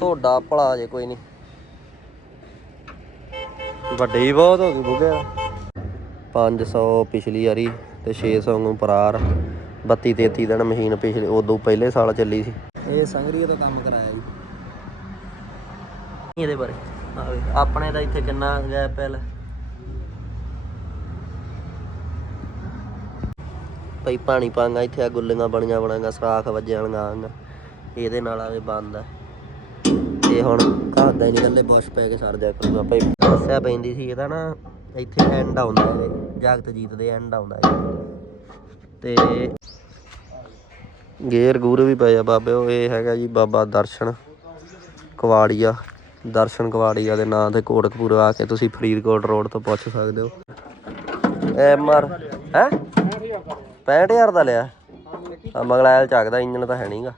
ਤੁਹਾਡਾ ਭਲਾ ਜੇ ਕੋਈ ਨਹੀਂ। ਵੱਡੀ ਬਹੁਤ ਹੋ ਗਈ ਬੁਗੇ 500 ਪਿਛਲੀ ਵਾਰੀ ਤੇ 600 ਨੂੰ ਪਰਾਰ। 32 33 ਦਿਨ ਮਸ਼ੀਨ ਪਿਛਲੇ ਉਦੋਂ ਪਹਿਲੇ ਸਾਲ ਚੱਲੀ ਸੀ। ਇਹ ਸੰਗਰੀਏ ਤੋਂ ਕੰਮ ਕਰਾਇਆ ਜੀ। ਇਹਦੇ ਬਾਰੇ। ਆਪਣੇ ਦਾ ਇੱਥੇ ਕਿੰਨਾ ਗੈਪ ਹੈ ਪਈ ਪਾਣੀ ਪਾਂਗਾ ਇੱਥੇ ਆ ਗੁੱਲੀਆਂ ਬਣੀਆਂ ਬਣਾਂਗਾ ਸਰਾਖ ਵੱਜਣ ਗਾਂਗਾ ਇਹਦੇ ਨਾਲ ਆਵੇ ਬੰਦ ਆ ਇਹ ਹੁਣ ਘਰ ਦਾ ਹੀ ਨਹੀਂ ਥੱਲੇ ਬੁਸ਼ ਪੈ ਕੇ ਸਰ ਜਾ ਕਰੂਗਾ ਭਾਈ ਦੱਸਿਆ ਪੈਂਦੀ ਸੀ, ਇਹਦਾ ਨਾ ਇੱਥੇ ਐਂਡ ਆਉਂਦਾ ਇਹਦੇ, ਜਗਤ ਜੀਤ ਦੇ ਐਂਡ ਆਉਂਦਾ ਤੇ ਗੇਰ ਗੂਰ ਵੀ ਪਏ ਆ ਇਹ ਹੈਗਾ ਜੀ ਬਾਬਾ ਦਰਸ਼ਨ ਕਵਾੜੀਆ ਦਰਸ਼ਨ ਕਵਾੜੀਆ ਦੇ ਨਾਂ ਤੇ ਕੋਟਕਪੂਰ ਆ ਕੇ ਤੁਸੀਂ ਫਰੀਦਕੋਟ ਰੋਡ ਤੋਂ ਪੁੱਛ ਸਕਦੇ ਹੋ। ਐਮ ਆਰ, ਹੈ? 65000 ਦਾ ਲਿਆ। ਮਗਲਾਇਲ ਚੱਕਦਾ ਇੰਜਨ ਤਾਂ ਹੈ ਨਹੀਂਗਾ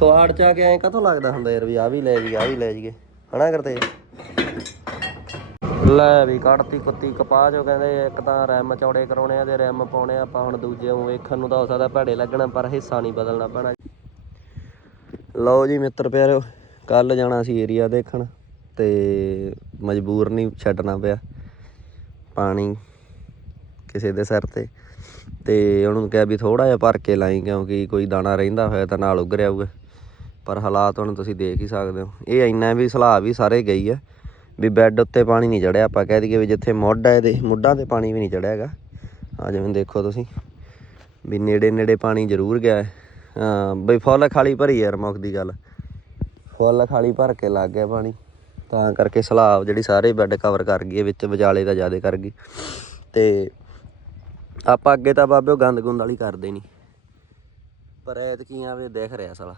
ਕਵਾੜ ਚ ਆ ਕੇ ਐ ਕਥੋਂ ਲੱਗਦਾ ਹੁੰਦਾ ਯਾਰ ਵੀ ਆ ਵੀ ਲੈ ਜੀ ਆ ਵੀ ਲੈ ਜੀਏ ਹਨਾ ਕਰਤੇ ਲੈ ਵੀ ਕੱਢਤੀ ਕੁੱਤੀ ਕਪਾਹ ਜੋ ਕਹਿੰਦੇ ਇੱਕ ਤਾਂ ਰੈਮ ਚੌੜੇ ਕਰਾਉਣੇ ਆ ਤੇ ਰੈਮ ਪਾਉਣੇ ਆ, ਆਪਾਂ ਹੁਣ ਦੂਜੇ ਨੂੰ ਵੇਖਣ ਨੂੰ ਤਾਂ ਹੋ ਸਕਦਾ ਭੜੇ ਲੱਗਣਾ, ਪਰ ਹਿੱਸਾ ਨਹੀਂ ਬਦਲਣਾ ਪੈਣਾ ਲਓ ਜੀ ਮਿੱਤਰ ਪਿਆਰਿਓ ਕੱਲ ਜਾਣਾ ਸੀ ਏਰੀਆ ਦੇਖਣ ਤੇ ਮਜਬੂਰ ਨਹੀਂ ਛੱਡਣਾ ਪਿਆ ਪਾਣੀ ਕਿਸੇ ਦੇ ਸਿਰ ਤੇ। ਤੇ ਉਹਨੂੰ ਕਿਹਾ ਵੀ ਥੋੜਾ ਜਿਹਾ ਭਰ ਕੇ ਲਾਈ, ਕਿਉਂਕਿ ਕੋਈ ਦਾਣਾ ਰਹਿੰਦਾ ਹੋਇਆ ਤਾਂ ਨਾਲ ਉੱਗ ਆਊਗਾ ਪਰ ਹਾਲਾਤ ਹੁਣ ਤੁਸੀਂ ਦੇਖ ਹੀ ਸਕਦੇ ਹੋ। ਇਹ ਇੰਨਾ ਵੀ ਸਲਾਹ ਵੀ ਸਾਰੇ ਗਈ ਆ ਵੀ ਬੈੱਡ ਉੱਤੇ ਪਾਣੀ ਨਹੀਂ ਚੜਿਆ। ਆਪਾਂ ਕਹਿ ਦਈਏ ਵੀ ਜਿੱਥੇ ਮੁੱਢ ਹੈ ਇਹਦੇ ਮੁੱਢਾਂ ਤੇ ਪਾਣੀ ਵੀ ਨਹੀਂ ਚੜਿਆ ਹੈਗਾ। ਆ ਜਿਵੇਂ ਦੇਖੋ ਤੁਸੀਂ ਵੀ ਨੇੜੇ ਨੇੜੇ ਪਾਣੀ ਜ਼ਰੂਰ ਗਿਆ ਹੈ। ਹਾਂ ਬਈ ਫੁੱਲ ਖਾਲੀ ਭਰੀ ਯਾਰ ਮੁੱਕ ਦੀ ਗੱਲ। ਫੁੱਲ ਖਾਲੀ ਭਰ ਕੇ ਲੱਗ ਗਿਆ ਪਾਣੀ। ਤਾਂ ਕਰਕੇ ਸਲਾਬ ਜਿਹੜੀ ਸਾਰੇ ਬੈੱਡ ਕਵਰ ਕਰ ਗਈ ਹੈ, ਵਿੱਚ ਵਿਚਾਲੇ ਦਾ ਜ਼ਿਆਦਾ ਕਰ ਗਈ। ਤੇ ਆਪਾਂ ਅੱਗੇ ਤਾਂ ਬਾਬੇ ਉਹ ਗੰਦ ਗੁੰਦ ਵਾਲੀ ਕਰਦੇ ਨਹੀਂ। ਪਰ ਐਤਕੀ ਆਵੇ ਦੇਖ ਰਿਹਾ ਸਾਲਾ।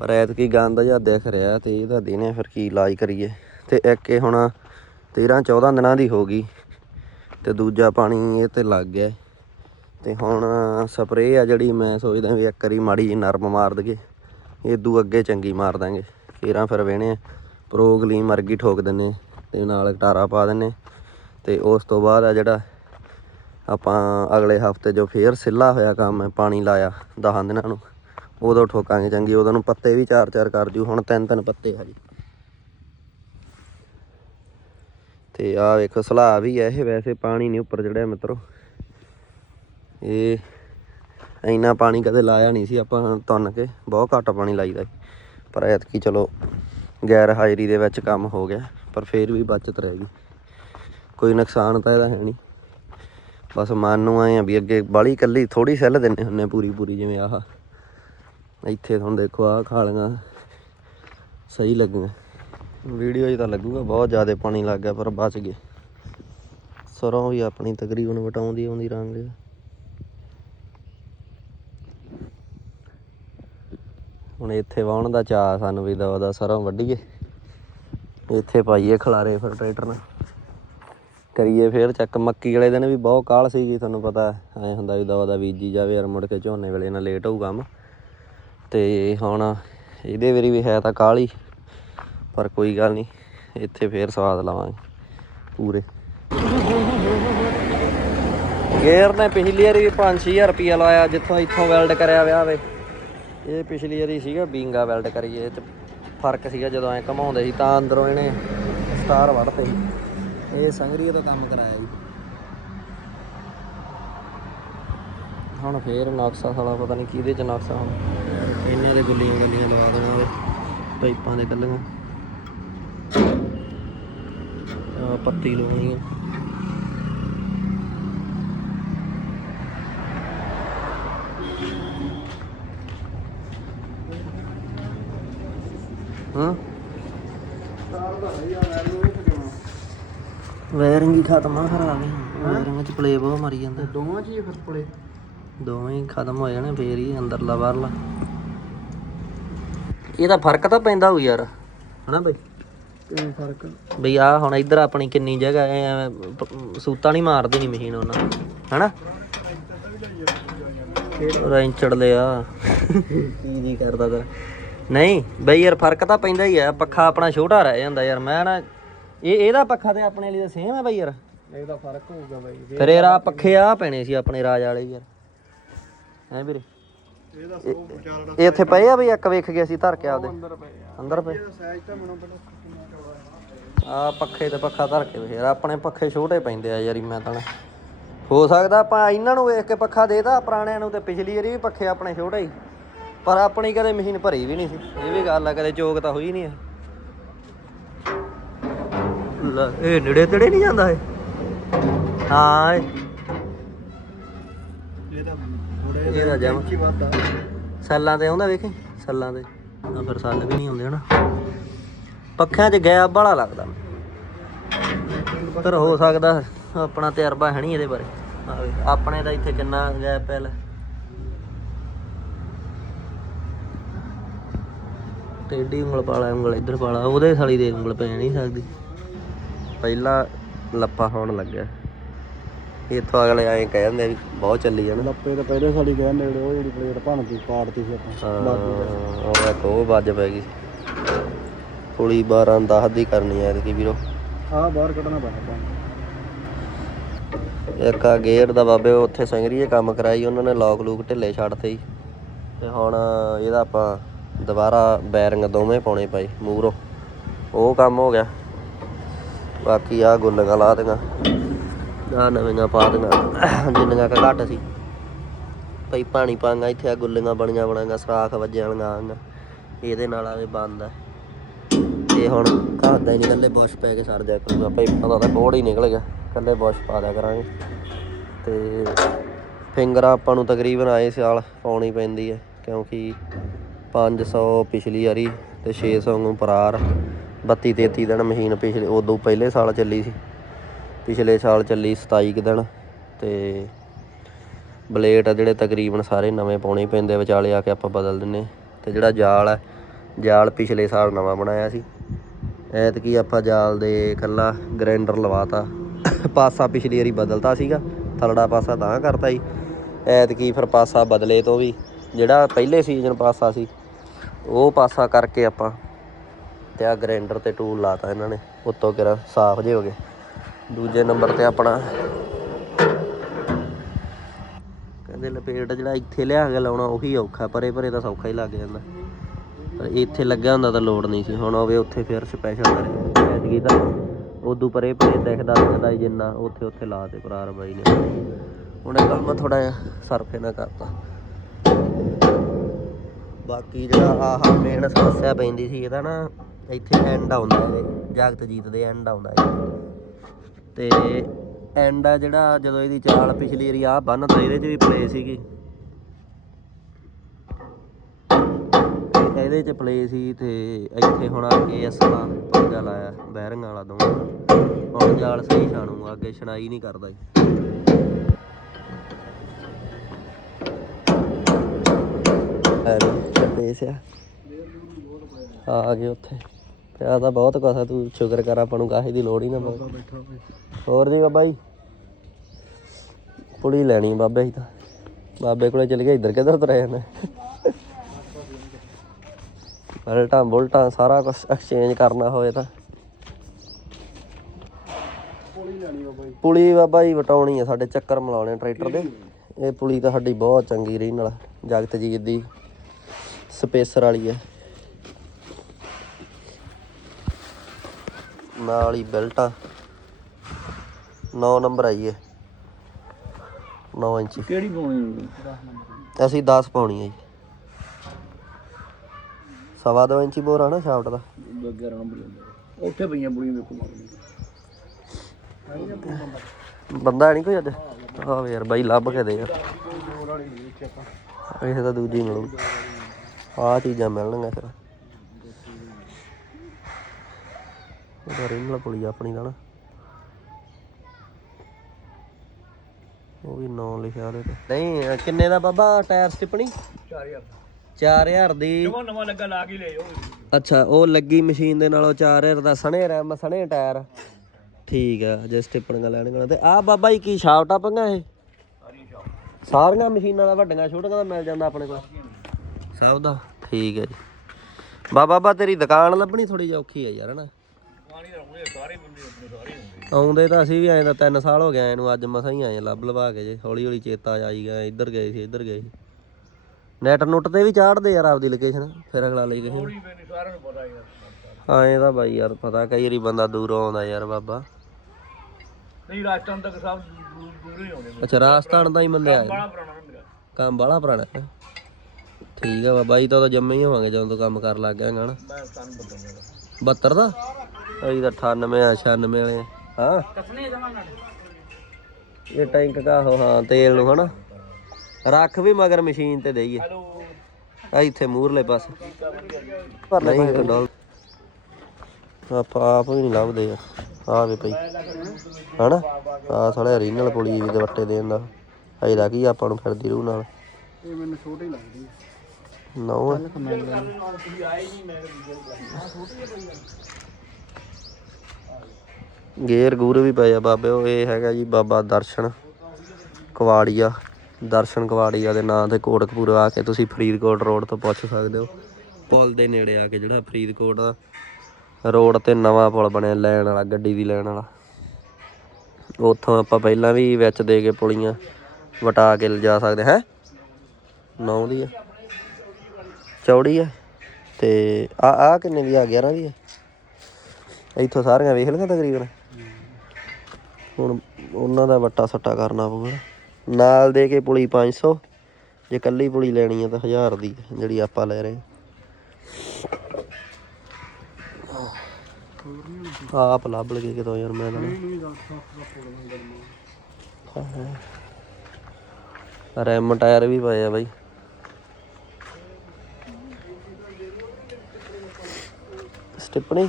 ਪਰ ਐਤਕੀ ਗੰਦ ਜਿਹਾ ਦਿਖ ਰਿਹਾ ਤੇ ਇਹਦਾ ਦਿਨੇ ਫਿਰ ਕੀ ਇਲਾਜ ਕਰੀਏ। ਤੇ ਇੱਕ ਇਹ ਹੁਣ 13 14 ਦਿਨਾਂ ਦੀ ਹੋ ਗਈ ਤੇ ਦੂਜਾ ਪਾਣੀ ਇਹ ਤੇ ਲੱਗ ਗਿਆ ਹੈ। ਤੇ ਹੁਣ ਸਪਰੇਅ ਆ ਜਿਹੜੀ ਮੈਂ ਸੋਚਦਾ ਵੀ ਇੱਕ ਵਾਰੀ ਮਾੜੀ ਜੀ ਨਰਮ ਮਾਰ ਦਗੇ ਇਹ ਦੂ ਅੱਗੇ ਚੰਗੀ ਮਾਰ ਦਾਂਗੇ। ਫੇਰਾਂ ਫਿਰ ਵੇਣੇ ਪ੍ਰੋਗਲੀ ਮਰਗੀ ਠੋਕ ਦਿੰਨੇ ਤੇ ਨਾਲ ਘਟਾਰਾ ਪਾ ਦਿੰਨੇ ਤੇ ਉਸ ਤੋਂ ਬਾਅਦ ਆ ਜਿਹੜਾ ਆਪਾਂ ਅਗਲੇ ਹਫ਼ਤੇ ਜੋ ਫੇਰ ਸਿੱਲਾ ਹੋਇਆ ਕੰਮ ਹੈ, ਪਾਣੀ ਲਾਇਆ ਦਹਾਂ ਦਿਨਾਂ ਨੂੰ। ਉਦੋਂ ਠੋਕਾਂਗੇ ਚੰਗੀ, ਉਦੋਂ ਨੂੰ ਪੱਤੇ ਵੀ ਚਾਰ ਚਾਰ ਕਰ ਜੂ, ਹੁਣ ਤਿੰਨ ਤਿੰਨ ਪੱਤੇ ਆ ਜੀ। ਤੇ ਆ ਵੇਖੋ, ਸਲਾਹ ਵੀ ਹੈ ਇਹ ਵੈਸੇ ਪਾਣੀ ਨਹੀਂ ਉੱਪਰ ਚੜਿਆ ਮਿੱਤਰੋ। ਇਹ ਇੰਨਾ ਪਾਣੀ ਕਦੇ ਲਾਇਆ ਨਹੀਂ ਸੀ, ਆਪਾਂ ਤੁੰਨ ਕੇ ਬਹੁਤ ਘੱਟ ਪਾਣੀ ਲਾਈਦਾ ਸੀ। ਪਰ ਐਤਕੀ ਚਲੋ ਗੈਰ ਹਾਜ਼ਰੀ ਦੇ ਵਿੱਚ ਕੰਮ ਹੋ ਗਿਆ, ਪਰ ਫੇਰ ਵੀ ਬਚਤ ਰਹਿ ਗਈ। ਕੋਈ ਨੁਕਸਾਨ ਤਾਂ ਇਹਦਾ ਹੈ ਨਹੀਂ। ਬਸ ਮਨ ਨੂੰ ਆਏ ਆ ਵੀ ਅੱਗੇ ਬਾਲੀ ਕੱਲੀ ਥੋੜੀ ਸੈੱਲ ਦਿੰਨੇ ਹੁੰਨੇ ਪੂਰੀ ਪੂਰੀ ਜਿਵੇਂ ਆਹ ਇੱਥੇ ਤੁਹਾਨੂੰ ਦੇਖੋ ਆਹ ਖਾਲੀਆਂ ਸਹੀ ਲੱਗੀਆਂ। ਵੀਡੀਓ 'ਚ ਤਾਂ ਲੱਗੂਗਾ, ਬਹੁਤ ਜ਼ਿਆਦਾ ਪਾਣੀ ਲੱਗ ਗਿਆ ਪਰ ਬਚ ਗਏ। ਸਰੋਂ ਵੀ ਆਪਣੀ ਤਕਰੀਬਨ ਵਟਾਉਂਦੀ ਆਉਂਦੀ ਰੰਗ। ਹੁਣ ਇੱਥੇ ਵਾਉਣ ਦਾ ਚਾਅ ਸਾਨੂੰ ਵੀ ਦਵਾ ਦਾ ਸਰੋਂ ਵੱਢੀਏ। ਇੱਥੇ ਪਾਈਏ ਖਲਾਰੇ ਫਿਰ ਟਰੈਕਟਰ ਨਾਲ। ਕਰੀਏ ਫੇਰ ਚੱਕ। ਮੱਕੀ ਵਾਲੇ ਦਿਨ ਵੀ ਬਹੁਤ ਕਾਲ ਸੀਗੀ, ਤੁਹਾਨੂੰ ਪਤਾ ਐ ਹੁੰਦਾ ਵੀ ਦਵਾ ਦਾ ਬੀਜੀ ਜਾਵੇ ਯਾਰ ਮੁੜ ਕੇ ਝੋਨੇ ਵੇਲੇ ਨਾਲ ਲੇਟ ਹੋਊ ਕੰਮ। ਤੇ ਹੁਣ ਇਹਦੇ ਵਾਰੀ ਵੀ ਹੈ ਤਾਂ ਕਾਲੀ ਪਰ ਕੋਈ ਗੱਲ ਨਹੀਂ, ਇੱਥੇ ਫੇਰ ਸਵਾਦ ਲਵਾਂਗੇ, ਪੂਰੇ। ਗੇਅਰ ਨੇ ਪਿਛਲੀ ਵਾਰੀ ਵੀ 5-6000 ਰੁਪਿਆ ਲਾਇਆ, ਜਿੱਥੋਂ ਇੱਥੋਂ ਵੈਲਡ ਕਰਿਆ ਵਿਆ ਵੇ। ਇਹ ਪਿਛਲੀ ਵਾਰੀ ਸੀਗਾ, ਬੀਂਗਾ ਵੈਲਡ ਕਰੀਏ ਇਹ ਚ ਫ਼ਰਕ ਸੀਗਾ ਜਦੋਂ ਐ ਘਮਾਉਂਦੇ ਸੀ, ਤਾਂ ਅੰਦਰੋਂ ਇਹਨੇ ਸਟਾਰ ਵੱਢਤੇ ਸੀ। ਇਹ ਸੰਗਰੀਏ ਤੋਂ ਕੰਮ ਕਰਾਇਆ ਜੀ। ਹੁਣ ਫੇਰ ਨਕਸ਼ਾ ਸਾਲਾ, ਪਤਾ ਨਹੀਂ ਕਿਹਦੇ ਚ ਨਕਸ਼ਾ ਹੁਣ। ਇਹਨਾਂ ਦੇ ਗੁੱਲੀਆਂ ਗੱਲੀਆਂ ਲਵਾ ਦੇਣਾ ਵੇ ਪਾਈਪਾਂ ਦੇ ਕੱਲੀਆਂ। ਆ ਪੱਤੀ ਲਵਾਉਣੀ ਆ। ਹਾਂ? ਵਾਇਰਿੰਗ ਹੀ ਖਤਮ ਆ ਖਰਾਬ ਹੈ ਵਾਇਰਿੰਗ ਚ ਪਲੇ ਬਹੁਤ ਮਰੀ ਜਾਂਦਾ। ਦੋਵਾਂ ਚ ਹੀ ਫਿਰ ਪਲੇ ਦੋਵੇਂ ਹੀ ਖਤਮ ਹੋ ਜਾਣੇ ਫੇਰ ਹੀ ਅੰਦਰਲਾ ਬਾਹਰਲਾ। ਇਹਦਾ ਫ਼ਰਕ ਤਾਂ ਪੈਂਦਾ ਹੋਊ ਯਾਰ ਹਨਾ ਬਈ? ਕਿਵੇਂ ਫ਼ਰਕ? ਬਈ ਆ ਹੁਣ ਇੱਧਰ ਆਪਣੀ ਕਿੰਨੀ ਜਗ੍ਹਾ ਐ ਐਵੇਂ ਪ- ਸੂਤਾ ਨਹੀਂ ਮਾਰਦੀ ਨਹੀਂ ਮਸ਼ੀਨ ਉਹਨਾਂ ਹਨਾ? ਰੈਂਚੜ ਲਿਆ। ਕੀ ਜੀ ਕਰਦਾ ਤਾ ਨਹੀਂ ਬਈ ਯਾਰ ਫ਼ਰਕ ਤਾਂ ਪੈਂਦਾ ਹੀ ਆ ਪੱਖਾ ਆਪਣਾ ਛੋਟਾ ਰਹਿ ਜਾਂਦਾ ਯਾਰ ਮੈਂ ਨਾ ਇਹ ਇਹਦਾ ਪੱਖਾ ਤੇ ਆਪਣੇ ਲਈ ਤਾਂ ਸੇਮ ਹੈ ਬਈ ਯਾਰ। ਇਹਦਾ ਫ਼ਰਕ ਹੋਊਗਾ ਬਾਈ ਫਿਰ ਇਹ ਰਾ ਪੱਖੇ ਆ ਪੈਣੇ ਸੀ ਆਪਣੇ ਰਾਜ ਵਾਲੇ ਯਾਰ। ਹੈ ਵੀਰੇ। ਇਹਦਾ ਸੌ ਵਿਚਾਰ ਦਾ ਇਹ ਇੱਥੇ ਪਏ ਆ ਵੀ ਇੱਕ ਵੇਖ ਗਿਆ ਸੀ ਧਰ ਕੇ ਆਪਦੇ। ਅੰਦਰ ਪਏ ਆ। ਅੰਦਰ ਪਏ? ਸਾਈਜ਼ ਤਾਂ ਮੈਨੂੰ ਪਹਿਲਾਂ ਕਿੰਨਾ ਚੌੜਾ ਹੈ ਆ ਪੱਖੇ ਤੇ ਪੱਖਾ ਧਰ ਕੇ ਵੇਖ ਆਪਣੇ ਪੱਖੇ ਛੋਟੇ ਪੈਂਦੇ ਆ ਯਾਰੀ ਮੈਂ ਤਾਂ। ਹੋ ਸਕਦਾ ਆਪਾਂ ਇਹਨਾਂ ਨੂੰ ਵੇਖ ਕੇ ਪੱਖਾ ਦੇਤਾ ਪੁਰਾਣਿਆਂ ਨੂੰ ਤੇ ਪਿਛਲੀ ਵਾਰੀ ਵੀ ਪੱਖੇ ਆਪਣੇ ਛੋਟੇ ਹੀ। ਪਰ ਆਪਣੀ ਕਦੇ ਮਸ਼ੀਨ ਭਰੀ ਵੀ ਨਹੀਂ ਸੀ। ਇਹ ਵੀ ਗੱਲ ਆ ਕਦੇ ਚੋਕ ਤਾਂ ਹੋਈ ਨਹੀਂ ਇਹ ਲੈ, ਇਹ ਨੇੜੇ ਤੇੜੇ ਨਹੀਂ ਜਾਂਦਾ ਇਹ? ਹਾਂ ਬੁੜੇ ਇਹਦਾ ਜਮ। ਸੈੱਲਾਂ ਤੇ ਆਉਂਦਾ ਵੇਖੀ ਸੈੱਲਾਂ ਤੇ। ਆ ਫਿਰ ਸੈੱਲ ਵੀ ਨਹੀਂ ਹੁੰਦੇ ਹਨਾ। ਪੱਖਿਆਂ 'ਚ ਗੈਪ ਵਾਲਾ ਲੱਗਦਾ। ਪਰ ਹੋ ਸਕਦਾ ਆਪਣਾ ਤਜਰਬਾ ਹੈ ਨਹੀਂ ਇਹਦੇ ਬਾਰੇ। ਆਪਣੇ ਦਾ ਇੱਥੇ ਕਿੰਨਾ ਗੈਪ ਪੈ ਲੈ। ਟੇਢੀ ਉਂਗਲ ਪਾਲਾ ਉਂਗਲ ਇੱਧਰ ਪਾਲਾ ਉਹਦੇ ਸਾਲੀ ਦੇ ਉਂਗਲ ਪੈ ਨਹੀਂ ਸਕਦੀ। ਪਹਿਲਾਂ ਲੱਪਾ ਹੋਣ ਲੱਗਿਆ। ਇੱਥੋਂ ਅਗਲੇ ਐਂ ਕਹਿ ਦਿੰਦੇ ਵੀ ਬਹੁਤ ਚੱਲੀ ਜਾਣਾ। ਲੱਪੇ ਤਾਂ ਪਹਿਲੇ ਸਾਡੀ ਕਹਿੰਦੇ ਜਿਹੜੇ ਉਹ ਜਿਹੜੀ ਪਲੇਟ ਭੰਨਤੀ ਪਾੜਤੀ ਸੀ ਆਪਾਂ ਹਾਂ, ਉਹ ਇੱਕ ਉਹ ਵੱਜ ਪੈ ਗਈ। ਪੁਲੀ 12 10 ਦੀ ਕਰਨੀ ਐ ਕਿ ਵੀਰੋ। ਆ ਬਾਹਰ ਕੱਢਣਾ ਪੈਣਾ ਇੱਕ ਆ ਗੇਅਰ ਦਾ ਬਾਬੇ ਉੱਥੇ ਸੰਗਰੀਏ ਕੰਮ ਕਰਾਈ ਉਹਨਾਂ ਨੇ ਲੋਕ ਲੂਕ ਢਿੱਲੇ ਛੱਡਤੇ ਸੀ ਤੇ ਹੁਣ ਇਹਦਾ ਆਪਾਂ ਦੁਬਾਰਾ ਬੈਰਿੰਗ ਦੋਵੇਂ ਪਾਉਣੇ ਪਏ ਮੂਰੋ। ਉਹ ਕੰਮ ਹੋ ਗਿਆ। ਬਾਕੀ ਆ ਗੁੱਲੀਆਂ ਲਾ ਦੇਗਾ ਆ ਨਵੀਆਂ ਪਾ ਦੇਗਾ ਜਿੰਨੀਆਂ ਕ ਘੱਟ ਸੀ। ਪਈ ਪਾਣੀ ਪਾਂਗਾ ਇੱਥੇ ਆ ਗੁੱਲੀਆਂ ਬਣੀਆਂ ਬਣਾਂਗਾ, ਸਰਾਖ ਵੱਜਣ ਵਾਲੀਆਂ ਇਹਦੇ ਨਾਲ ਆਵੇ ਬੰਦ ਆ ਤੇ ਹੁਣ ਘਰ ਦਾ ਹੀ ਨਹੀਂ ਕੱਲੇ ਬੁਸ਼ ਪੈ ਕੇ ਸਰ ਜਾ ਕਰੂਗਾ। ਪਾਈਪਾਂ ਦਾ ਤਾਂ ਬੋੜ ਹੀ ਨਿਕਲ ਗਿਆ। ਕੱਲੇ ਬੁਸ਼ ਪਾ ਦਿਆ ਕਰਾਂਗੇ। ਤੇ ਫਿੰਗਰਾਂ ਆਪਾਂ ਨੂੰ ਤਕਰੀਬਨ ਆਏ ਸਾਲ ਪਾਉਣੀ ਪੈਂਦੀ ਹੈ, ਕਿਉਂਕਿ 500 ਪਿਛਲੀ ਵਾਰੀ ਤੇ 600 ਨੂੰ ਪਰਾਰ। 32 33 ਦਿਨ ਮਹੀਨ ਪਿਛਲੇ, ਉਦੋਂ ਪਹਿਲੇ ਸਾਲ ਚੱਲੀ ਸੀ। ਪਿਛਲੇ ਸਾਲ ਚੱਲੀ 27 ਕੁ ਦਿਨ ਤੇ ਬਲੇਟ ਆ ਜਿਹੜੇ ਤਕਰੀਬਨ ਸਾਰੇ ਨਵੇਂ ਪਾਉਣੇ ਪੈਂਦੇ ਵਿਚਾਲੇ ਆ ਕੇ ਆਪਾਂ ਬਦਲ ਦਿੰਨੇ ਤੇ ਜਿਹੜਾ ਜਾਲ ਹੈ ਜਾਲ ਪਿਛਲੇ ਸਾਲ ਨਵਾਂ ਬਣਾਇਆ ਸੀ। ਐਤਕੀ ਆਪਾਂ ਜਾਲ ਦੇ ਇਕੱਲਾ ਗ੍ਰਾਈਂਡਰ ਲਵਾਤਾ। ਪਾਸਾ ਪਿਛਲੀ ਵਾਰੀ ਬਦਲਤਾ ਸੀਗਾ, ਥਲੜਾ ਪਾਸਾ ਤਾਂ ਕਰਤਾ ਜੀ ਐਤਕੀ ਫਿਰ ਪਾਸਾ ਬਦਲੇ ਤੋਂ ਵੀ, ਜਿਹੜਾ ਪਹਿਲੇ ਸੀਜ਼ਨ ਪਾਸਾ ਸੀ, ਉਹ ਪਾਸਾ ਕਰਕੇ ਆਪਾਂ ਤੇ ਆ ਗ੍ਰਾਈਂਡਰ ਤੇ ਟੂਲ ਲਾਤਾ ਇਹਨਾਂ ਨੇ, ਉੱਤੋਂ ਕਿਰਾ ਸਾਫ਼ ਜੇ ਹੋ ਗਏ। ਦੂਜੇ ਨੰਬਰ ਤੇ ਆਪਣਾ। ਕਹਿੰਦੇ ਲਪੇਟ ਜਿਹੜਾ ਇੱਥੇ ਲਿਆ ਕੇ ਲਾਉਣਾ ਉਹੀ ਔਖਾ, ਪਰੇ ਪਰੇ ਤਾਂ ਸੌਖਾ ਹੀ ਲੱਗ ਜਾਂਦਾ। ਪਰ ਇੱਥੇ ਲੱਗਿਆ ਹੁੰਦਾ ਤਾਂ ਲੋੜ ਨਹੀਂ ਸੀ, ਹੁਣ ਹੋਵੇ ਉੱਥੇ ਫਿਰ ਸਪੈਸ਼ਲ ਕਰੇ। ਐਤਕੀ ਤਾਂ ਉਦੋਂ ਪਰੇ ਪਰੇ ਦਿਖਦਾ ਦਿਖਦਾ ਜਿੰਨਾ ਉੱਥੇ ਉੱਥੇ ਲਾ ਤੇ ਪਰਾਰ ਬਾਈ ਨੇ। ਹੁਣ ਇਹ ਕੰਮ ਥੋੜਾ ਜਿਹਾ ਸਰਫੇ ਨਾ ਕਰਤਾ। ਬਾਕੀ ਜਿਹੜਾ ਆਹ ਮੇਨ ਸਮੱਸਿਆ ਪੈਂਦੀ ਸੀ, ਇਹਦਾ ਨਾ ਇੱਥੇ ਐਂਡ ਆਉਂਦਾ ਇਹਦੇ, ਜਗਤਜੀਤ ਦੇ ਐਂਡ ਆਉਂਦਾ ਇਹ ਤੇ ਐਂਡ ਆ ਜਿਹੜਾ ਜਦੋਂ ਇਹਦੀ ਚਾਲ ਪਿਛਲੀ ਵਾਰੀ ਆ ਬੰਨ ਇਹਦੇ 'ਚ ਵੀ ਪਲੇ ਸੀਗੀ। ਇਹਦੇ 'ਚ ਪਲੇ ਸੀ ਤੇ ਇੱਥੇ ਹੁਣ ਆ ਕੇ ਇਸ ਦਾ ਪੰਗਾ ਲਾਇਆ ਬੈਰਿੰਗ ਵਾਲਾ ਦੋਵਾਂ ਹੁਣ ਜਾਲ ਸਹੀ ਛਾਣੂਗਾ ਅੱਗੇ ਛਣਾਈ ਨਹੀਂ ਕਰਦਾ ਜੀ ਪੇਸ ਆ ਆ ਗਏ ਉੱਥੇ। ਪਿਆ ਤਾਂ ਬਹੁਤ ਆ ਤੂੰ ਸ਼ੁਕਰ ਕਰ ਆਪਾਂ ਨੂੰ ਕਾਹੇ ਦੀ ਲੋੜ ਹੀ ਨਾ ਪਵੇ। ਬੈਠਾ ਹੋਰ ਜੀ ਬਾਬਾ ਜੀ? ਪੁੜੀ ਲੈਣੀ ਬਾਬੇ ਹੀ ਤਾਂ। ਬਾਬੇ ਕੋਲੇ ਚਲ ਗਿਆ ਇੱਧਰ ਕਿੱਧਰ ਤੁਰਿਆ ਜਾਂਦਾ? ਬਲਟਾਂ ਬੁਲਟਾਂ ਸਾਰਾ ਕੁਝ ਐਕਸਚੇਂਜ ਕਰਨਾ ਹੋਵੇ ਤਾਂ। ਪੁਲੀ ਲੈਣੀ ਬਾਬਾ ਜੀ। ਵਟਾਉਣੀ ਆ ਸਾਡੇ ਚੱਕਰ ਮਲਾਉਣੇ ਟਰੈਕਟਰ ਦੇ। ਇਹ ਪੁਲੀ ਤਾਂ ਸਾਡੀ ਬਹੁਤ ਚੰਗੀ ਰਹੀ ਨਾਲ ਜਗਤਜੀਤ ਦੀ ਸਪੇਸਰ ਵਾਲੀ ਆ। ਨਾਲ ਹੀ ਬੈਲਟਾਂ 9 ਨੰਬਰ ਆਈ ਹੈ 9 ਇੰਚੀ। ਕਿਹੜੀ ਪਾਉਣੀ 10 ਨੰਬਰ ਅਸੀਂ 10 ਪਾਉਣੀ ਹੈ ਜੀ। ਸਵਾ ਦੋ ਇੰਚੀ ਬੋਰ ਆ ਨਾ ਸ਼ਾਫਟ ਦਾ। 11 ਨੰਬਰ ਉੱਥੇ ਪਈਆਂ ਬੁੜੀਆਂ ਮਾਰਨੀ ਬੰਦਾ ਨਹੀਂ ਕੋਈ ਅੱਜ? ਆਹ ਯਾਰ ਬਾਈ ਲੱਭ ਕੇ ਦੇ ਯਾਰ ਇਹ ਤਾਂ ਦੂਜੀ ਮਿਲੂ। ਆਹ ਚੀਜ਼ਾਂ ਮਿਲਣਗੀਆਂ ਫਿਰ। ਉਹਦਾ ਰਿੰਗਲ ਪੁਲੀ ਆਪਣੀ ਦਾ ਨਾ ਉਹ ਵੀ ਨਾਂ ਲਿਖਿਆ ਉਹਦੇ ਤੇ। ਨਹੀਂ ਅਹ ਕਿੰਨੇ ਦਾ ਬਾਬਾ ਟਾਇਰ ਸਟਿਪਣੀ? 4000 4000 ਦੀ। ਨਵਾਂ ਨਵਾਂ ਲੱਗਾ ਲਾ ਕੇ ਲੈ ਜਾਓ। ਅੱਛਾ ਉਹ ਲੱਗੀ ਮਸ਼ੀਨ ਦੇ ਨਾਲੋਂ 4000 ਦਾ ਸਣੇ ਰੈਮ ਸਣੇ ਟਾਇਰ। ਠੀਕ ਆ ਜੇ ਸਟਿਪਣੀਆਂ ਲੈਣੀਆਂ ਤੇ। ਆਹ ਬਾਬਾ ਜੀ ਕੀ ਸ਼ਾਫਟਾ ਪੰਗਾ ਇਹ? ਸਾਰੀਆਂ ਮਸ਼ੀਨਾਂ ਦਾ ਵੱਡੀਆਂ ਛੋਟੀਆਂ ਦਾ ਮਿਲ ਜਾਂਦਾ ਆਪਣੇ ਕੋਲ। ਸਭ ਦਾ। ਠੀਕ ਹੈ ਜੀ। ਬਾਬਾ ਬਾ ਤੇਰੀ ਦੁਕਾਨ ਲੱਭਣੀ ਥੋੜੀ ਜਿਹੀ ਔਖੀ ਹੈ ਯਾਰ ਹਨਾ ਪਾਣੀ ਰਹੂਗੇ ਸਾਰੇ ਬੰਦੇ ਆਪਣੇ ਸਾਰੇ ਹੁੰਦੇ ਆਉਂਦੇ ਤਾਂ ਅਸੀਂ ਵੀ ਆਏ ਤਾਂ 3 ਸਾਲ ਹੋ ਗਏ ਆਏ ਨੂੰ ਅੱਜ ਮਸਾਂ ਹੀ ਆਏ ਲੱਭ ਲਵਾ ਕੇ ਜੇ ਹੌਲੀ ਹੌਲੀ ਚੇਤਾ ਆਈ ਗਿਆ ਇੱਧਰ ਗਏ ਸੀ ਇੱਧਰ ਗਏ ਸੀ। ਨੈਟ ਨੁੱਟ ਤੇ ਵੀ ਚਾੜਦੇ ਯਾਰ ਆਪਦੀ ਲੋਕੇਸ਼ਨ ਫਿਰ ਅਗਲਾ ਲਈ ਯਾਰ। ਹਾਂ ਇਹਦਾ ਬਾਈ ਯਾਰ ਪਤਾ ਕਈ ਵਾਰੀ ਬੰਦਾ ਦੂਰੋਂ ਆਉਂਦਾ ਯਾਰ ਬਾਬਾ। ਨਹੀਂ ਰਾਜਸਥਾਨ ਤੱਕ ਸਭ ਦੂਰ ਹੀ ਆਉਂਦੇ। ਅੱਛਾ ਰਾਜਸਥਾਨ ਦਾ ਹੀ ਬੰਦੇ ਆ ਬੜਾ ਪੁਰਾਣਾ ਹੁੰਦਾ ਕੰਮ ਬਾਹਲਾ ਪੁਰਾਣਾ ਹੈ। ਠੀਕ ਆ ਬਾਬਾ ਜੀ ਤਾਂ ਉਦੋਂ ਜੰਮੇ ਹੀ ਹੋਵਾਂਗੇ ਜਦੋਂ ਤੋਂ ਕੰਮ ਕਰਨ ਲੱਗ ਗਿਆ ਹਨਾ ਮੈਂ ਸਨ ਬਦਲਦਾ 72 ਦਾ? ਅਸੀਂ ਤਾਂ 98 ਆ 96 ਵਾਲੇ ਆ। ਹਾਂ। ਕਸਨੇ ਜਮਾਨਾ ਇਹ ਟੈਂਕ ਕਾ ਹੋ? ਹਾਂ ਤੇਲ ਨੂੰ ਹਨਾ। ਰੱਖ ਵੀ ਮਗਰ ਮਸ਼ੀਨ ਤੇ ਦੇਈਏ। ਆ ਇੱਥੇ ਮੂਰਲੇ ਪਾਸੇ। ਨਹੀਂ ਆਪਾਂ ਆਪ ਵੀ ਨਹੀਂ ਲੱਭਦੇ ਯਾਰ ਆ ਵੇ ਪਈ। ਹਨਾ? ਆ ਸਾਲੇ ਰੀਨਲ ਪੁਲੀ ਦੇ ਵੱਟੇ ਦੇਣ ਦਾ। ਅਜੇ ਦਾ ਕੀ ਆਪਾਂ ਨੂੰ ਫਿਰਦੀ ਰੂ ਨਾਲ। ਇਹ ਮੈਨੂੰ ਛੋਟੀ ਲੱਗਦੀ ਨੌ ਗੇਰ ਗੂਰ ਵੀ ਪਏ ਆ ਬਾਬੇ, ਉਹ ਇਹ ਹੈਗਾ ਜੀ ਬਾਬਾ ਦਰਸ਼ਨ ਕਵਾੜੀਆ। ਦਰਸ਼ਨ ਕਵਾੜੀਆ ਦੇ ਨਾਂ ਤੇ ਕੋਟਕਪੂਰ ਆ ਕੇ ਤੁਸੀਂ ਫਰੀਦਕੋਟ ਰੋਡ ਤੋਂ ਪੁੱਛ ਸਕਦੇ ਹੋ। ਪੁਲ ਦੇ ਨੇੜੇ ਆ ਕੇ ਜਿਹੜਾ ਫਰੀਦਕੋਟ ਦਾ ਰੋਡ ਤੇ ਨਵਾਂ ਪੁਲ ਬਣਿਆ, ਲੈਣ ਵਾਲਾ, ਗੱਡੀ ਦੀ ਲੈਣ ਵਾਲਾ। ਉੱਥੋਂ ਆਪਾਂ ਪਹਿਲਾਂ ਵੀ ਵਿੱਚ ਦੇ ਕੇ ਪੁਲੀਆਂ ਵਟਾ ਕੇ ਲਿਜਾ ਸਕਦੇ, ਹੈ? ਨੌ ਦੀ ਆ। ਚੌੜੀ ਆ। ਤੇ ਆ ਆ ਕਿੰਨੇ ਦੀ ਆ? 11 ਦੀ ਆ? ਇੱਥੋਂ ਸਾਰੀਆਂ ਵੇਖ ਲਈਆਂ ਤਕਰੀਬਨ? ਹੁਣ ਉਹਨਾਂ ਦਾ ਵੱਟਾ ਸੱਟਾ ਕਰਨਾ ਪਊਗਾ ਨਾਲ ਦੇ ਕੇ ਪੁਲੀ 500 ਜੇ ਕੱਲੀ ਪੁਲੀ ਲੈਣੀ ਹੈ ਤਾਂ 1000 ਦੀ, ਜਿਹੜੀ ਆਪਾਂ ਲੈ ਰਹੇ ਆਪ ਲੱਭ ਲਗੇ ਕਿਤੋਂ ਯਾਰ ਮੈਂ ਤਾਂ। ਰੈਮ ਟਾਇਰ ਵੀ ਪਏ ਆ ਬਾਈ। ਸਟਿਪਣੀ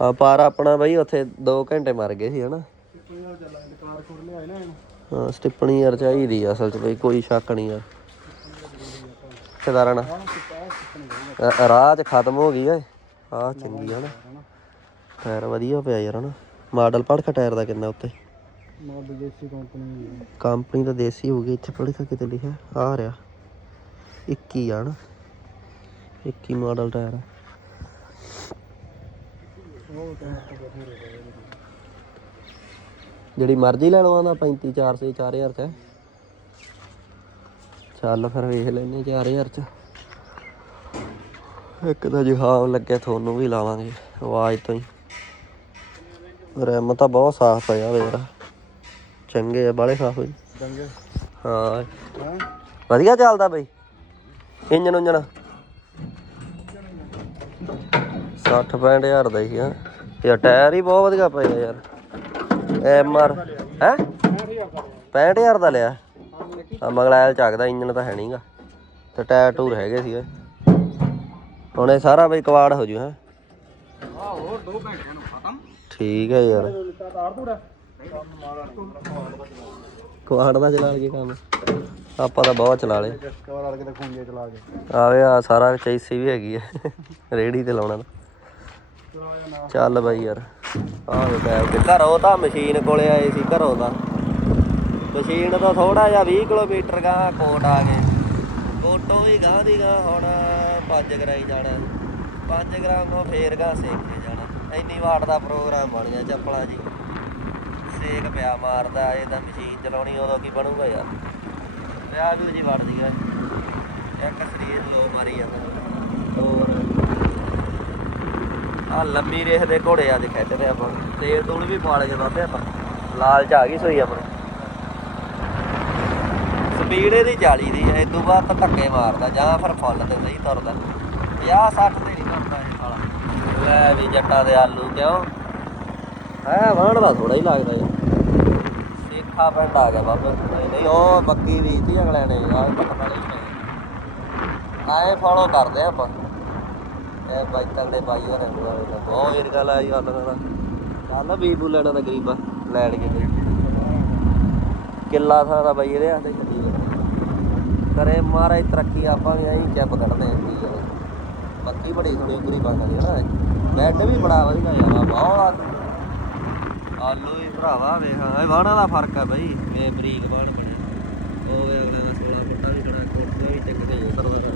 ਆ ਪਾਰ ਆਪਣਾ ਬਾਈ ਉੱਥੇ 2 ਘੰਟੇ ਮਰ ਗਏ ਸੀ, ਹਨਾ? ਹਾਂ, ਸਟਿਪਣੀ ਯਾਰ ਚਾਹੀਦੀ ਆ ਅਸਲ ਚ ਬਈ, ਕੋਈ ਸ਼ੱਕ ਨਹੀਂ ਯਾਰ ਸਦਾਰਨ ਰਾਹ ਚ ਖਤਮ ਹੋ ਗਈ ਓਏ। ਆ ਚੰਗੀ ਆ ਟਾਇਰ ਵਧੀਆ ਪਿਆ ਯਾਰ, ਹਨਾ? ਮਾਡਲ ਪੜਖਾ ਟਾਇਰ ਦਾ ਕਿੰਨਾ ਉੱਤੇ ਮਾਡ ਦੇਸੀ ਕੰਪਨੀ ਕੰਪਨੀ ਤਾਂ ਦੇਸੀ ਹੋ ਗਈ, ਇੱਥੇ ਪੜ੍ਹ ਕਿਤੇ ਲਿਖਿਆ। ਆ ਰਿਹਾ। 21 ਆ ਨਾ 21 ਮਾਡਲ ਟਾਇਰ ਆ। ਜਿਹੜੀ ਮਰਜ਼ੀ ਲੈ ਲਵਾਂ ਨਾ 35 400 4000 ਚ। ਚੱਲ ਫਿਰ ਵੇਖ ਲੈਨੇ 4000 ਚ। ਇੱਕ ਤਾਂ ਜੁਹਾਮ ਲੱਗਿਆ ਤੁਹਾਨੂੰ ਵੀ ਲਾਵਾਂਗੇ ਆਵਾਜ਼ ਤੋਂ ਹੀ। ਰੈਮ ਤਾਂ ਬਹੁਤ ਸਾਫ਼ ਪਿਆ ਵੇ ਯਾਰ। ਚੰਗੇ ਆ ਬਾਲੇ ਸਾਫ਼ ਹੋਈ ਹਾਂ। ਹਾਂ? ਵਧੀਆ ਚੱਲਦਾ ਬਈ। ਇੰਜਨ ਉਂਜਨ 60 65 ਹਜ਼ਾਰ ਦਾ ਹੀ ਆ। ਯਾਰ ਟਾਇਰ ਹੀ ਬਹੁਤ ਵਧੀਆ ਪਏ ਆ ਯਾਰ। ਐਮ ਆਰ ਹੈ? 65000 ਦਾ ਲਿਆ। ਆ ਮਗਲਾਇਲ ਚੱਕਦਾ ਇੰਜਨ ਤਾਂ ਹੈ ਨਹੀਂਗਾ। ਤੇ ਟਾਇਰ ਟੂਰ ਹੈਗੇ ਸੀ ਹੁਣ ਇਹ ਸਾਰਾ ਬਈ ਕਵਾੜ ਹੋ ਜੂ ਹੈ? ਆ ਹੋਰ 2 ਘੰਟੇ ਨੂੰ ਖਤਮ ਠੀਕ ਹੈ ਯਾਰ। ਕਵਾੜ ਦਾ ਚਲਾ ਲਈਏ ਕੰਮ। ਆਪਾਂ ਤਾਂ ਬਹੁਤ ਚਲਾ ਲਏ। ਆਵੇ ਆ ਸਾਰਾ ਚੈਸੀ ਵੀ ਹੈਗੀ ਹੈ ਰੇੜੀ ਤੇ ਲਾਉਣਾ ਤਾਂ। ਚੱਲ ਬਾਈ ਯਾਰ, ਆਹ ਬੈਠ ਕੇ ਘਰੋਂ ਤਾਂ ਮਸ਼ੀਨ ਕੋਲੇ ਆਏ ਸੀ, ਘਰੋਂ ਤਾਂ। ਮਸ਼ੀਨ ਤੋਂ ਥੋੜਾ ਜਿਹਾ 20 ਕਿਲੋਮੀਟਰ ਗਾਂ ਕੋਟ ਆ ਗਏ। ਕੋਟੋਂ ਵੀ ਗਾਂ ਦੀ ਗਾਂ ਹੁਣ 5 ਗਰਾਈ ਜਾਣਾ। 5 ਗ੍ਰਾਮ ਤੋਂ ਫੇਰ ਗਾਂ ਸੇਕ ਕੇ ਜਾਣਾ। ਇੰਨੀ ਵਾਟ ਦਾ ਪ੍ਰੋਗਰਾਮ ਬਣ ਗਿਆ ਚੱਪਲਾਂ ਜੀ। ਸੇਕ ਪਿਆ ਮਾਰਦਾ, ਇਹ ਤਾਂ ਮਸ਼ੀਨ ਚਲਾਉਣੀ ਉਦੋਂ ਕੀ ਬਣੂਗਾ ਯਾਰ। ਵਿਆਹ ਵੀ ਜੀ ਵੜਦੀ ਆ ਇੱਕ ਸਰੀਰ ਲੋ ਮਾਰੀ ਜਾਂਦਾ ਹੋਰ ਆ ਲੰਮੀ ਰੇਖ ਦੇ ਘੋੜੇ ਅੱਜ ਖਿੱਚਦੇ ਆਪਾਂ ਤੇਲ ਤੂਲ ਵੀ ਪਾ ਲਏ ਬਾਬੇ ਆਪਾਂ। ਲਾਲ ਚ ਆ ਗਈ ਸੋਈ ਆਪਣੀ। ਸਪੀਡ ਇਹਦੀ 40 ਦੀ ਹੈ ਇਦੋਂ ਬਾਅਦ ਤਾਂ ਧੱਕੇ ਮਾਰਦਾ, ਜਾਂ ਫਿਰ ਫੁੱਲ ਤੇ ਸਹੀ ਤੁਰਦਾ। 50 60 ਤੇ ਨਹੀਂ ਤੁਰਦਾ ਇਹ ਸਾਲਾ। ਲੈ ਵੀ ਜੱਟਾਂ ਦੇ ਆਲੂ ਕਿਉਂ? ਹੈ ਵਾਣ ਦਾ ਥੋੜਾ ਹੀ ਲੱਗਦਾ ਯਾਰ ਸੇਖਾ ਪਿੰਡ ਆ ਗਿਆ ਬਾਬੇ। ਨਹੀਂ ਉਹ ਬੱਕੀ ਵੀਤੀ ਅਗਲਿਆਂ ਨੇ। ਆ ਪਤਾ ਨਹੀਂ ਆਏ ਫੋਲੋ ਕਰਦੇ ਆ ਆਪਾਂ। ਇਹ ਬਾਈਕਾਂ ਦੇ ਬਾਈ ਹੋਰੇ ਨੂੰ ਬਹੁਤ ਏਰ ਗੱਲ ਆਈ ਗੱਲ ਨਾ ਚੱਲ ਵੀ ਬੂ ਲੈਣਾ ਤਾਂ ਗਰੀਬਾ ਲੈਣ ਕੇ ਕਿੱਲਾ ਦਾ ਬਾਈ ਇਹਦੇ ਛੱਡੀ ਕਰੇ ਮਾਰੇ ਤਰੱਕੀ ਆਪਾਂ ਵੀ ਐਂ ਚੈਪ ਕੱਢਦੇ ਆਂ ਕੀ ਆ ਬੱਤੀ ਬੜੀ ਸੋਹਣੀ ਪੂਰੀ ਬਣਦੀ ਹੈ ਨਾ। ਬੈੱਡ ਵੀ ਬੜਾ ਵਧੀਆ ਯਾਰ ਬਹੁਤ ਆਲੂ ਹੀ ਭਰਾਵਾ ਵੇ ਹਾਂ ਇਹ ਵਾਹਣਾ ਦਾ ਫ਼ਰਕ ਆ ਬਈ। ਵੇ ਬਰੀਕ ਵਾਹਣ ਬਣੇ। ਉਹ ਵੇ ਅਗਲੇ ਦਾ 16 ਫੁੱਟਾ ਵੀ ਖੜਾ ਕੋਟੇ ਵੀ ਚੱਕਦੇ ਉਤਰਦਾ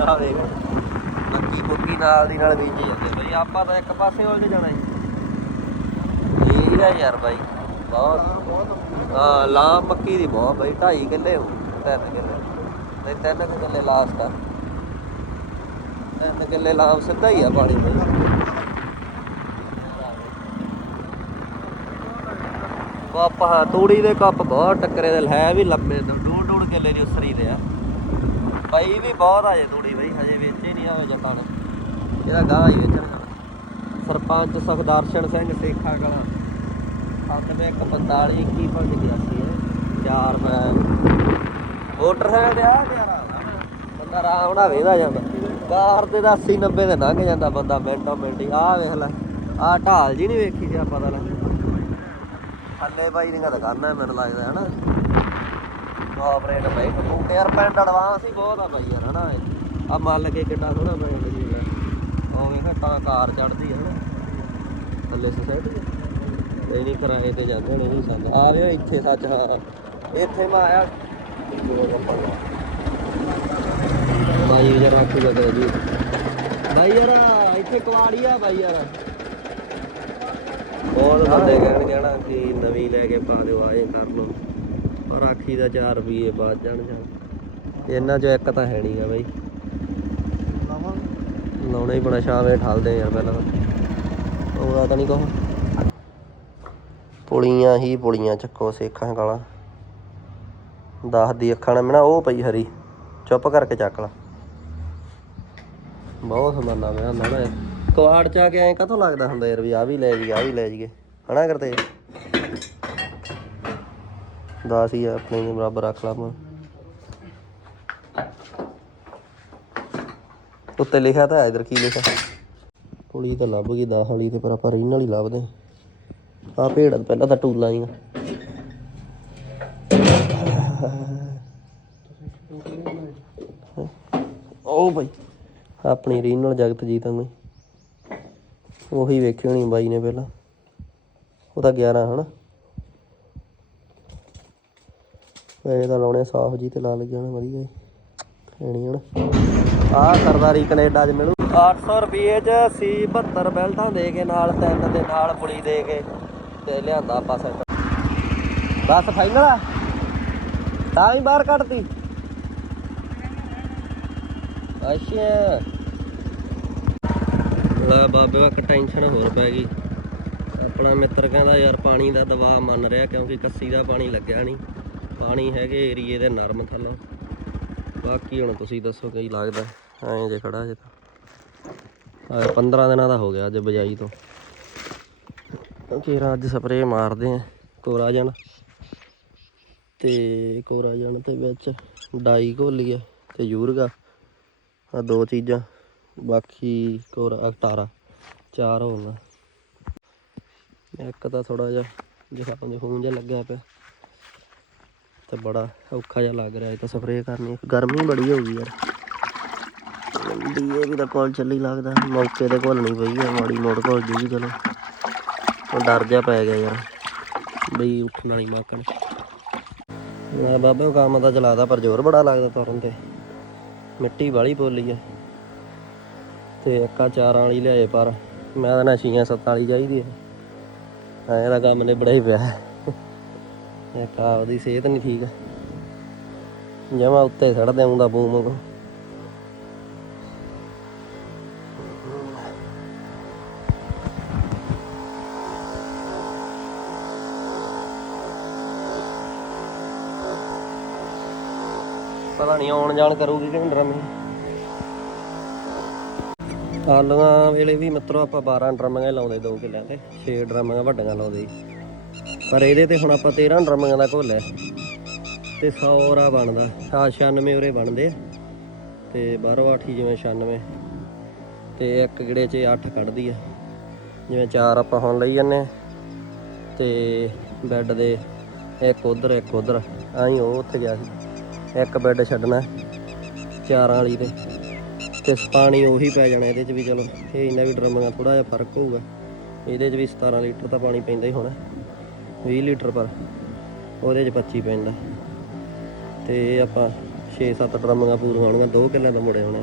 ਆ ਵੇਖ ਮੱਕੀ ਮੁੱਕੀ ਨਾਲ ਦੀ ਨਾਲ ਬੀਜੀ ਜਾਂਦੇ। ਬਈ ਆਪਾਂ ਤਾਂ ਇੱਕ ਪਾਸੇ ਉਲਝ ਜਾਣਾ ਜੀ। ਇਹ ਯਾਰ ਬਾਈ। ਬਹੁਤ ਹਾਂ ਲਾ ਮੱਕੀ ਦੀ ਬਹੁਤ ਬਈ। 2.5 ਕਿੱਲੇ ਹੋ 3 ਕਿੱਲੇ। ਨਹੀਂ 3 ਕਿੱਲੇ ਲਾਸਟ ਆ। 3 ਕਿੱਲੇ ਲਾਭ ਸਿੱਧਾ ਹੀ ਆ ਪਾਣੀ ਬਾਈ। ਕੱਪ ਹਾਂ, ਤੂੜੀ ਦੇ ਕੱਪ ਬਹੁਤ ਟੱਕਰੇ ਦੇ। ਲੈ ਵੀ ਲੰਬੇ ਤੋਂ। ਡੂੜ ਡੂੜ ਕਿੱਲੇ ਦੀ ਉਸਰੀ ਦੇ ਆ। ਪਈ ਵੀ ਬਹੁਤ ਆ ਜੇ ਤੂੜੀ ਬਈ, ਹਜੇ ਵੇਚੇ ਨਹੀਂ ਆਵੇ ਜੱਟਾਂ ਨੇ। ਇਹਦਾ ਗਾਹ ਹੀ ਵੇਚਣ। ਜਾਣਾ ਸਰਪੰਚ ਸੁਖਦਰਸ਼ਨ ਸਿੰਘ ਸੇਖਾ ਕਲਾ 9145 2185 ਹੈ। ਚਾਰ ਮੈਂ ਵੋਟਰ ਤੇ ਆ ਯਾਰ ਬੰਦਾ ਆਰਾਮ ਨਾਲ ਵੇਦਾ ਜਾਂਦਾ। ਕਾਰ ਤੇ ਦਾ 80 90 ਦੇ ਲੰਘ ਜਾਂਦਾ ਬੰਦਾ, ਮਿੰਟੋ ਮਿੰਟ ਹੀ। ਆਹ ਵੇਖ ਲੈ, ਆਹ ਢਾਲ ਜੀ ਨਹੀਂ ਵੇਖੀ ਤੇ ਪਤਾ ਲੱਗ ਥੱਲੇ ਬਾਈ ਦੀਆਂ ਦੁਕਾਨਾਂ ਹੈ ਮੈਨੂੰ ਲੱਗਦਾ ਹੈ ਨਾ ਆਪਰੇਟ ਬਾਈ ਤੂੰ ਯਾਰ ਪੈਂਟ ਐਡਵਾਂਸ ਹੀ ਬਹੁਤ ਆ ਬਾਈ ਯਾਰ, ਹਨਾ ਆ ਮੰਨ ਕੇ ਕਿੱਡਾ ਸੋਹਣਾ ਪੈਂਟ ਜੀ ਲੈ ਉਹ ਕਾਰ ਚੜਦੀ ਹੈ ਥੱਲੇ ਸੋਸਾਇਟੀ ਇਹ ਨਹੀਂ ਕਿਰਾਏ ਤੇ ਜਾਂਦੇ ਨੇ ਨਹੀਂ ਸੰਦ ਆ ਵੇ ਇੱਥੇ ਸੱਚ, ਹਾਂ। ਇੱਥੇ ਮੈਂ ਆਇਆ। ਬਾਈ ਜਰ ਰੱਖੀ ਜਗ੍ਹਾ ਜੀ। ਬਾਈ ਯਾਰ, ਇੱਥੇ ਕੁਆੜੀ ਆ ਬਾਈ ਯਾਰ। ਬਹੁਤ ਬੰਦੇ ਕਹਿਣਗੇ ਨਾ ਕਿ ਨਵੀਂ ਲੈ ਕੇ ਪਾ ਦਿਓ, ਆਏ ਕਰ ਲਓ। ਪਰ ਆਖੀ ਦਾ 4 ਰੁਪਏ ਬਾਅਦ ਜਾਣ ਜਾਣ। ਇਹਨਾਂ ਚੋਂ ਇੱਕ ਤਾਂ ਹੈ ਨਹੀਂਗਾ ਬਾਈ। ਲਾਉਣਾ ਹੀ ਬੜਾ ਸ਼ਾਵੇ ਠਾਲਦੇ ਯਾਰ ਪਹਿਲਾਂ ਤਾਂ। ਉਹਦਾ ਤਾਂ ਨਹੀਂ ਕਹੋ ਪੁਲੀਆਂ ਹੀ ਪੁਲੀਆਂ ਚੱਕੋ ਸੇਖਾਂ ਗਾਲਾਂ। ਦਸ ਦੀ ਅੱਖਾਂ ਨਾਲ ਮਿਣਾ ਉਹ ਪਈ ਹਰੀ। ਚੁੱਪ ਕਰਕੇ ਚੱਕ ਲਾ। ਬਹੁਤ ਸਮਾਨਾ ਮੈਂ ਹੁੰਦਾ ਨਾ ਕੁਆੜ ਚ ਆ ਕੇ ਐਂ ਕਦੋਂ ਲੱਗਦਾ ਹੁੰਦਾ ਯਾਰ ਵੀ ਆ ਵੀ ਲੈ ਜੀ ਆ ਵੀ ਲੈ ਜੀਏ ਹਨਾ ਕਰਦੇ ਦਸ ਹੀ ਆ, ਆਪਣੇ ਦੇ ਬਰਾਬਰ ਰੱਖ ਲਾ ਮੈਂ ਉੱਤੇ ਲਿਖਿਆ ਤਾਂ ਹੈ, ਇਧਰ ਕੀ ਲਿਖਿਆ? ਪੁਲੀ ਤਾਂ ਲੱਭ ਗਈ ਦਸ ਵਾਲੀ ਤੇ ਪਰ ਆਪਾਂ ਰੀਨਲ ਹੀ ਲੱਭਦੇ ਆ ਭੇੜ ਪਹਿਲਾਂ ਤਾਂ ਟੂਲਾਂ ਹੀ ਉਹ ਭਾਈ ਆਪਣੀ ਰੀਨਲ ਜਗਤਜੀਤ ਨੂੰ ਉਹੀ ਵੇਖੀ ਹੋਣੀ ਬਾਈ ਨੇ ਪਹਿਲਾਂ। ਉਹ ਤਾਂ 11 ਹਨਾ। ਇਹ ਤਾਂ ਲਾਉਣੇ ਸਾਫ਼ ਜੀ ਤੇ ਲਾ ਲੱਗ ਜਾਣਾ ਵਧੀਆ ਐਣੀ ਹਨਾ ਆਹ ਸਰਦਾਰੀ ਕੈਨੇਡਾ 'ਚ ਮਿਲੂ। 800 ਰੁਪਏ 'ਚ ਸੀ 72 ਬੈਲਟਾਂ ਦੇ ਕੇ, ਨਾਲ ਤਿੰਨ ਦੇ ਨਾਲ ਪੁਲੀ ਦੇ ਕੇ ਤੇ ਲਿਆਂਦਾ ਆਪਾਂ ਸੈਟ ਬਸ ਫਾਈਨਲ ਆ। ਤਾਂ ਹੀ ਬਾਹਰ ਕੱਢਤੀ। ਅੱਛਾ। ਲਾ ਬਾਬੇ ਵਕ ਟੈਨਸ਼ਨ ਹੋਰ ਪੈ ਗਈ। ਆਪਣਾ ਮਿੱਤਰ ਕਹਿੰਦਾ ਯਾਰ ਪਾਣੀ ਦਾ ਦਬਾਅ ਮੰਨ ਰਿਹਾ ਕਿਉਂਕਿ ਕੱਸੀ ਦਾ ਪਾਣੀ ਲੱਗਿਆ ਨਹੀਂ ਪਾਣੀ ਹੈਗੇ ਏਰੀਏ ਦੇ ਨਰਮ ਥੱਲੋਂ। ਬਾਕੀ ਹੁਣ ਤੁਸੀਂ ਦੱਸੋ ਕੀ ਲੱਗਦਾ ਐਂ ਜੇ ਖੜਾ ਜੇ ਤਾਂ। ਆਹ 15 ਦਿਨਾਂ ਦਾ ਹੋ ਗਿਆ ਅੱਜ ਬਜਾਈ ਤੋਂ। ਕਿਉਂਕਿ ਅੱਜ ਸਪਰੇਅ ਮਾਰਦੇ ਆ ਕੋਰਾਜਨ। ਤੇ ਕੋਰਾਜਨ ਤੇ ਵਿੱਚ ਡਾਈ ਘੋਲੀ ਆ ਤੇ ਯੂਰਗਾ। ਆ ਦੋ ਚੀਜ਼ਾਂ। ਬਾਕੀ ਕੋਰਾ ਅਟਾਰਾ ਚਾਰ ਹੋਣਾ। ਇੱਕ ਤਾਂ ਥੋੜਾ ਜਿਹਾ ਜਿਹਾ ਖੂਨ ਜਿਹਾ ਲੱਗਿਆ ਪਿਆ। ਤੇ ਬੜਾ ਔਖਾ ਜਿਹਾ ਲੱਗ ਰਿਹਾ, ਇਹ ਤਾਂ ਸਪਰੇਅ ਕਰਨੀ ਗਰਮੀ ਬੜੀ ਹੋ ਗਈ ਯਾਰ ਡੀਏ ਵੀ ਤਾਂ ਕੋਲ ਚੱਲੀ ਲੱਗਦਾ। ਮੌਕੇ ਤੇ ਘੁਲਣੀ ਪਈ ਆ, ਮਾੜੀ ਮੋੜ ਘੋਲ ਜੀ ਚਲੋ। ਉਹ ਡਰ ਜਾ ਪੈ ਗਿਆ ਯਾਰ, ਬਈ ਉੱਠਣ ਵਾਲੀ ਮਾਕਣ। ਮੈਂ ਬਾਬਾ ਕੰਮ ਤਾਂ ਚਲਾਦਾ ਪਰ ਜ਼ੋਰ ਬੜਾ ਲੱਗਦਾ ਤੁਰਨ ਤੇ। ਮਿੱਟੀ ਵਾਲੀ ਪੋਲੀ ਆ। ਤੇ ਇੱਕਾ ਚਾਰਾਂ ਵਾਲੀ ਲਿਆਏ ਪਰ, ਮੈਂ ਤਾਂ ਨਸ਼ੀਆਂ ਛੀਆਂ ਸੱਤਾਂ ਵਾਲੀ ਚਾਹੀਦੀ ਐ ਐਂ ਦਾ ਕੰਮ ਨੇ ਬੜਾ ਹੀ ਪਿਆ। ਇੱਕ ਆ ਉਹਦੀ ਸਿਹਤ ਨਹੀਂ ਠੀਕ। ਜਮਾ ਉੱਤੇ ਸੜਦੇ ਆਉਂਦਾ ਬੂਮ ਕੋ ਪਤਾ ਨਹੀਂ ਆਉਣ ਜਾਣ ਕਰੂਗੀ ਕਿ ਨਹੀਂ ਆਲੂਆਂ ਵੇਲੇ ਵੀ ਮਤਲਬ ਆਪਾਂ 12 ਡਰਮੀਆਂ ਲਾਉਂਦੇ ਦੋ ਕਿੱਲਿਆਂ ਤੇ 6 ਡਰਮੀਆਂ ਵੱਡੀਆਂ ਲਾਉਂਦੇ। ਪਰ ਇਹਦੇ ਤੇ ਹੁਣ ਆਪਾਂ 13 ਡਰਮਾਂ ਦਾ ਘੋਲਿਆ ਤੇ 100 ਰਾ ਬਣਦਾ। ਆ 96 ਉਰੇ ਬਣਦੇ ਆ। ਤੇ 12 8 ਜਿਵੇਂ 96 ਤੇ ਇੱਕ ਗਿੜੇ 'ਚ 8 ਕੱਢਦੀ ਆ। ਜਿਵੇਂ ਚਾਰ ਆਪਾਂ ਹੁਣ ਲਈ ਜੰਨੇ ਤੇ ਬੈੱਡ ਦੇ ਇੱਕ ਉਧਰ ਇੱਕ ਉਧਰ। ਆਈ ਉਹ ਉੱਥੇ ਗਿਆ ਸੀ। ਇੱਕ ਬੈੱਡ ਛੱਡਣਾ ਚਾਰਾਂ ਵਾਲੀ ਤੇ। ਤੇ ਪਾਣੀ ਉਹੀ ਪੈ ਜਾਣਾ ਇਹਦੇ 'ਚ ਵੀ ਚਲੋ। ਇਹ ਇਹਨਾਂ ਵੀ ਡਰਮਾਂ ਥੋੜਾ ਜਿਹਾ ਫ਼ਰਕ ਹੋਊਗਾ। ਇਹਦੇ 'ਚ ਵੀ 17 ਲੀਟਰ ਤਾਂ ਪਾਣੀ ਪੈਂਦਾ ਹੀ ਹੋਣਾ। 20 ਲੀਟਰ ਪਰ, ਉਹਦੇ 'ਚ 25 ਪੈਂਦਾ ਤੇ ਇਹ ਆਪਾਂ 6-7 ਡਰਮਾਂ ਪੂਰੀਆਂ ਹੋਣਗੀਆਂ 2 ਕਿੱਲਿਆਂ ਦਾ ਮੁੜੇ ਹੋਣੇ।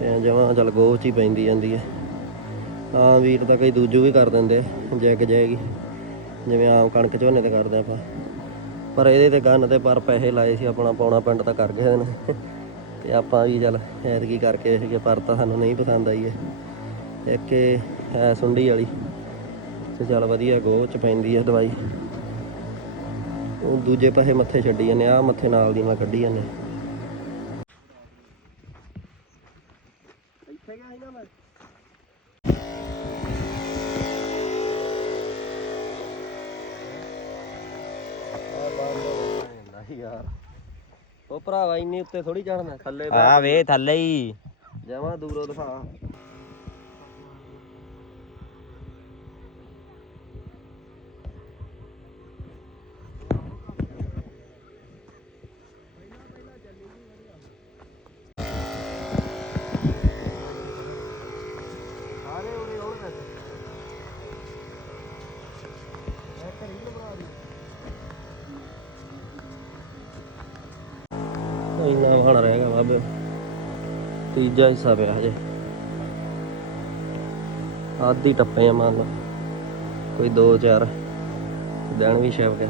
ਤੇ ਜਮਾਂ ਚੱਲ ਗੋਹ 'ਚ ਹੀ ਪੈਂਦੀ ਜਾਂਦੀ ਹੈ ਹਾਂ ਵੀਰ ਤਾਂ ਕਈ ਦੂਜੂ ਵੀ ਕਰ ਦਿੰਦੇ ਆ ਜੈਗ। ਜਾਏਗੀ ਜਿਵੇਂ ਆਮ ਕਣਕ ਝੋਨੇ ਤੇ ਕਰਦੇ ਆਪਾਂ। ਪਰ ਇਹਦੇ ਤੇ ਗੰਨ ਤੇ ਪਰ ਪੈਸੇ ਲਾਏ ਸੀ, ਆਪਣਾ ਪੌਣਾ ਪਿੰਡ ਤਾਂ ਕਰ ਗਏ ਨੇ ਤੇ ਆਪਾਂ ਵੀ ਚੱਲ ਐਤਕੀ ਕਰਕੇ ਸੀਗੇ ਪਰ ਤਾਂ ਸਾਨੂੰ ਨਹੀਂ ਪਸੰਦ ਆਈ ਇਹ। ਇੱਕ ਇਹ ਹੈ ਸੁੰਡੀ ਵਾਲੀ। ਤੇ ਚੱਲ ਵਧੀਆ ਗੋਹ ਚ ਪੈਂਦੀ ਆ ਦਵਾਈ। ਉਹ ਦੂਜੇ ਪਾਸੇ ਮੱਥੇ ਛੱਡੀ ਜਾਂਦੇ ਆ ਮੱਥੇ ਨਾਲ ਦੀ ਨਾਲ ਕੱਢੀ ਜਾਂਦੇ ਇੱਥੇ ਗਿਆ ਸੀ ਨਾ ਮੈਂ। ਯਾਰ। ਉਹ ਭਰਾਵਾ ਇੰਨੀ ਉੱਤੇ ਥੋੜੀ ਚੜਨਾ ਥੱਲੇ ਆ ਵੇ ਥੱਲੇ ਹੀ। ਜਾਵਾਂ ਦੂਰੋਂ ਦਿਖਾ ਸਾਰੇ ਉਰੇ ਆਉਣ ਵੈਸੇ ਇੱਕ ਰੀਲ ਬਣਾ ਦੀ ਇੰਨਾ ਵਹਣ ਰਹੇਗਾ ਬਾਬੇ ਤੀਜਾ ਹਿੱਸਾ ਪਿਆ ਹਜੇ। ਆਦੀ ਟੱਪੇ ਆ ਮੰਨ ਲਓ। ਕੋਈ 2-4 ਦਿਨ ਵੀ ਛਿਪ ਗਏ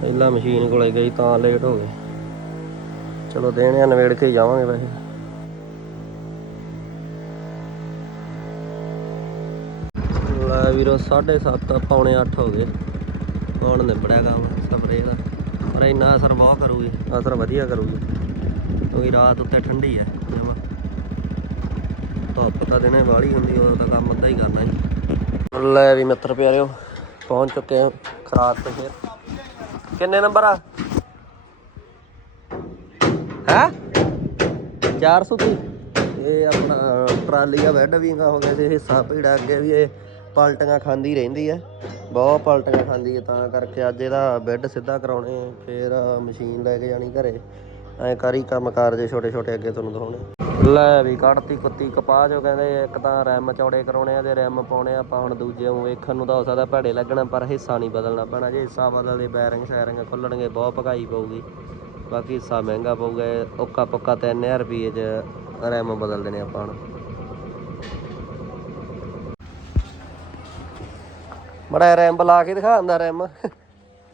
ਪਹਿਲਾਂ ਮਸ਼ੀਨ ਕੋਲੇ ਗਈ ਤਾਂ ਲੇਟ ਹੋ ਗਏ ਚਲੋ ਦੇਣੇ ਨਵੇੜ ਕੇ ਜਾਵਾਂਗੇ ਵੈਸੇ। ਲੈ ਵੀਰੋ 7:30 ਪੌਣੇ 8 ਹੋ ਗਏ। ਹੁਣ ਨਿਬੜਿਆ ਕੰਮ? ਸਪਰੇ ਦਾ। ਪਰ ਇੰਨਾ ਅਸਰ ਬਹੁਤ ਕਰੂਗੀ। ਅਸਰ ਵਧੀਆ ਕਰੂਗੀ। ਕਿਉਂਕਿ ਰਾਤ ਉੱਤੇ ਠੰਡੀ ਹੈ, ਜਮਾਂ। ਧੁੱਪ ਤਾਂ ਦਿਨੇ ਵਾਲੀ ਹੁੰਦੀ ਉਹ ਤਾਂ ਕੰਮ ਅੱਧਾ ਹੀ ਕਰਨਾ ਸੀ ਲੈ ਵੀ ਮਿੱਤਰ ਪਿਆਰਿਓ, ਪਹੁੰਚ ਚੁੱਕੇ ਹਾਂ ਖਰਾਬ ਤੇ ਫਿਰ। ਕਿੰਨੇ ਨੰਬਰ ਆ? ਹੈ? 430 ਇਹ ਆਪਣਾ ਟਰਾਲੀ ਆ, ਬੈੱਡ ਵੀ ਹੋ ਗਿਆ ਸੀ ਹਿੱਸਾ ਭੀੜਾ ਅੱਗੇ ਵੀ ਇਹ ਪਲਟੀਆਂ ਖਾਂਦੀ ਰਹਿੰਦੀ ਹੈ। ਬਹੁਤ ਪਲਟੀਆਂ ਖਾਂਦੀ ਹੈ, ਤਾਂ ਕਰਕੇ ਅੱਜ ਇਹਦਾ ਬੈੱਡ ਸਿੱਧਾ ਕਰਾਉਣੇ, ਫੇਰ ਮਸ਼ੀਨ ਲੈ ਕੇ ਜਾਣੀ ਘਰੇ। ਐ ਕਰੀ ਕੰਮ ਕਾਰ ਜੇ ਛੋਟੇ ਛੋਟੇ ਅੱਗੇ ਤੁਹਾਨੂੰ ਦਿਖਾਉਣੇ। ਲੈ ਵੀ ਕੱਢਤੀ ਕੁੱਤੀ ਕਪਾਹ ਜੋ ਕਹਿੰਦੇ ਇੱਕ ਤਾਂ ਰੈਮ ਚੌੜੇ ਕਰਾਉਣੇ ਆ ਤੇ ਰੈਮ ਪਾਉਣੇ ਆ ਆਪਾਂ ਹੁਣ ਦੂਜੇ ਨੂੰ ਵੇਖਣ ਨੂੰ ਤਾਂ ਹੋ ਸਕਦਾ ਭੈੜੇ ਲੱਗਣਾ ਪਰ ਹਿੱਸਾ ਨਹੀਂ ਬਦਲਣਾ ਪੈਣਾ। ਜੇ ਹਿੱਸਾ ਬਦਲਦੇ ਬੈਰਿੰਗ ਸ਼ੈਰਿੰਗ ਖੁੱਲਣਗੇ ਬਹੁਤ ਭਗਾਈ ਪਊਗੀ। ਬਾਕੀ ਹਿੱਸਾ ਮਹਿੰਗਾ ਪਊਗਾ ਉੱਕਾ ਪੱਕਾ 3000 ਰੁਪਏ ਚ ਰੈਮ ਬਦਲ ਦੇਣੇ ਆਪਾਂ ਹੁਣ। ਬੜਾ ਰੈਮ ਲਾ ਕੇ ਦਿਖਾ ਦਿੰਦਾ ਰੈਮ।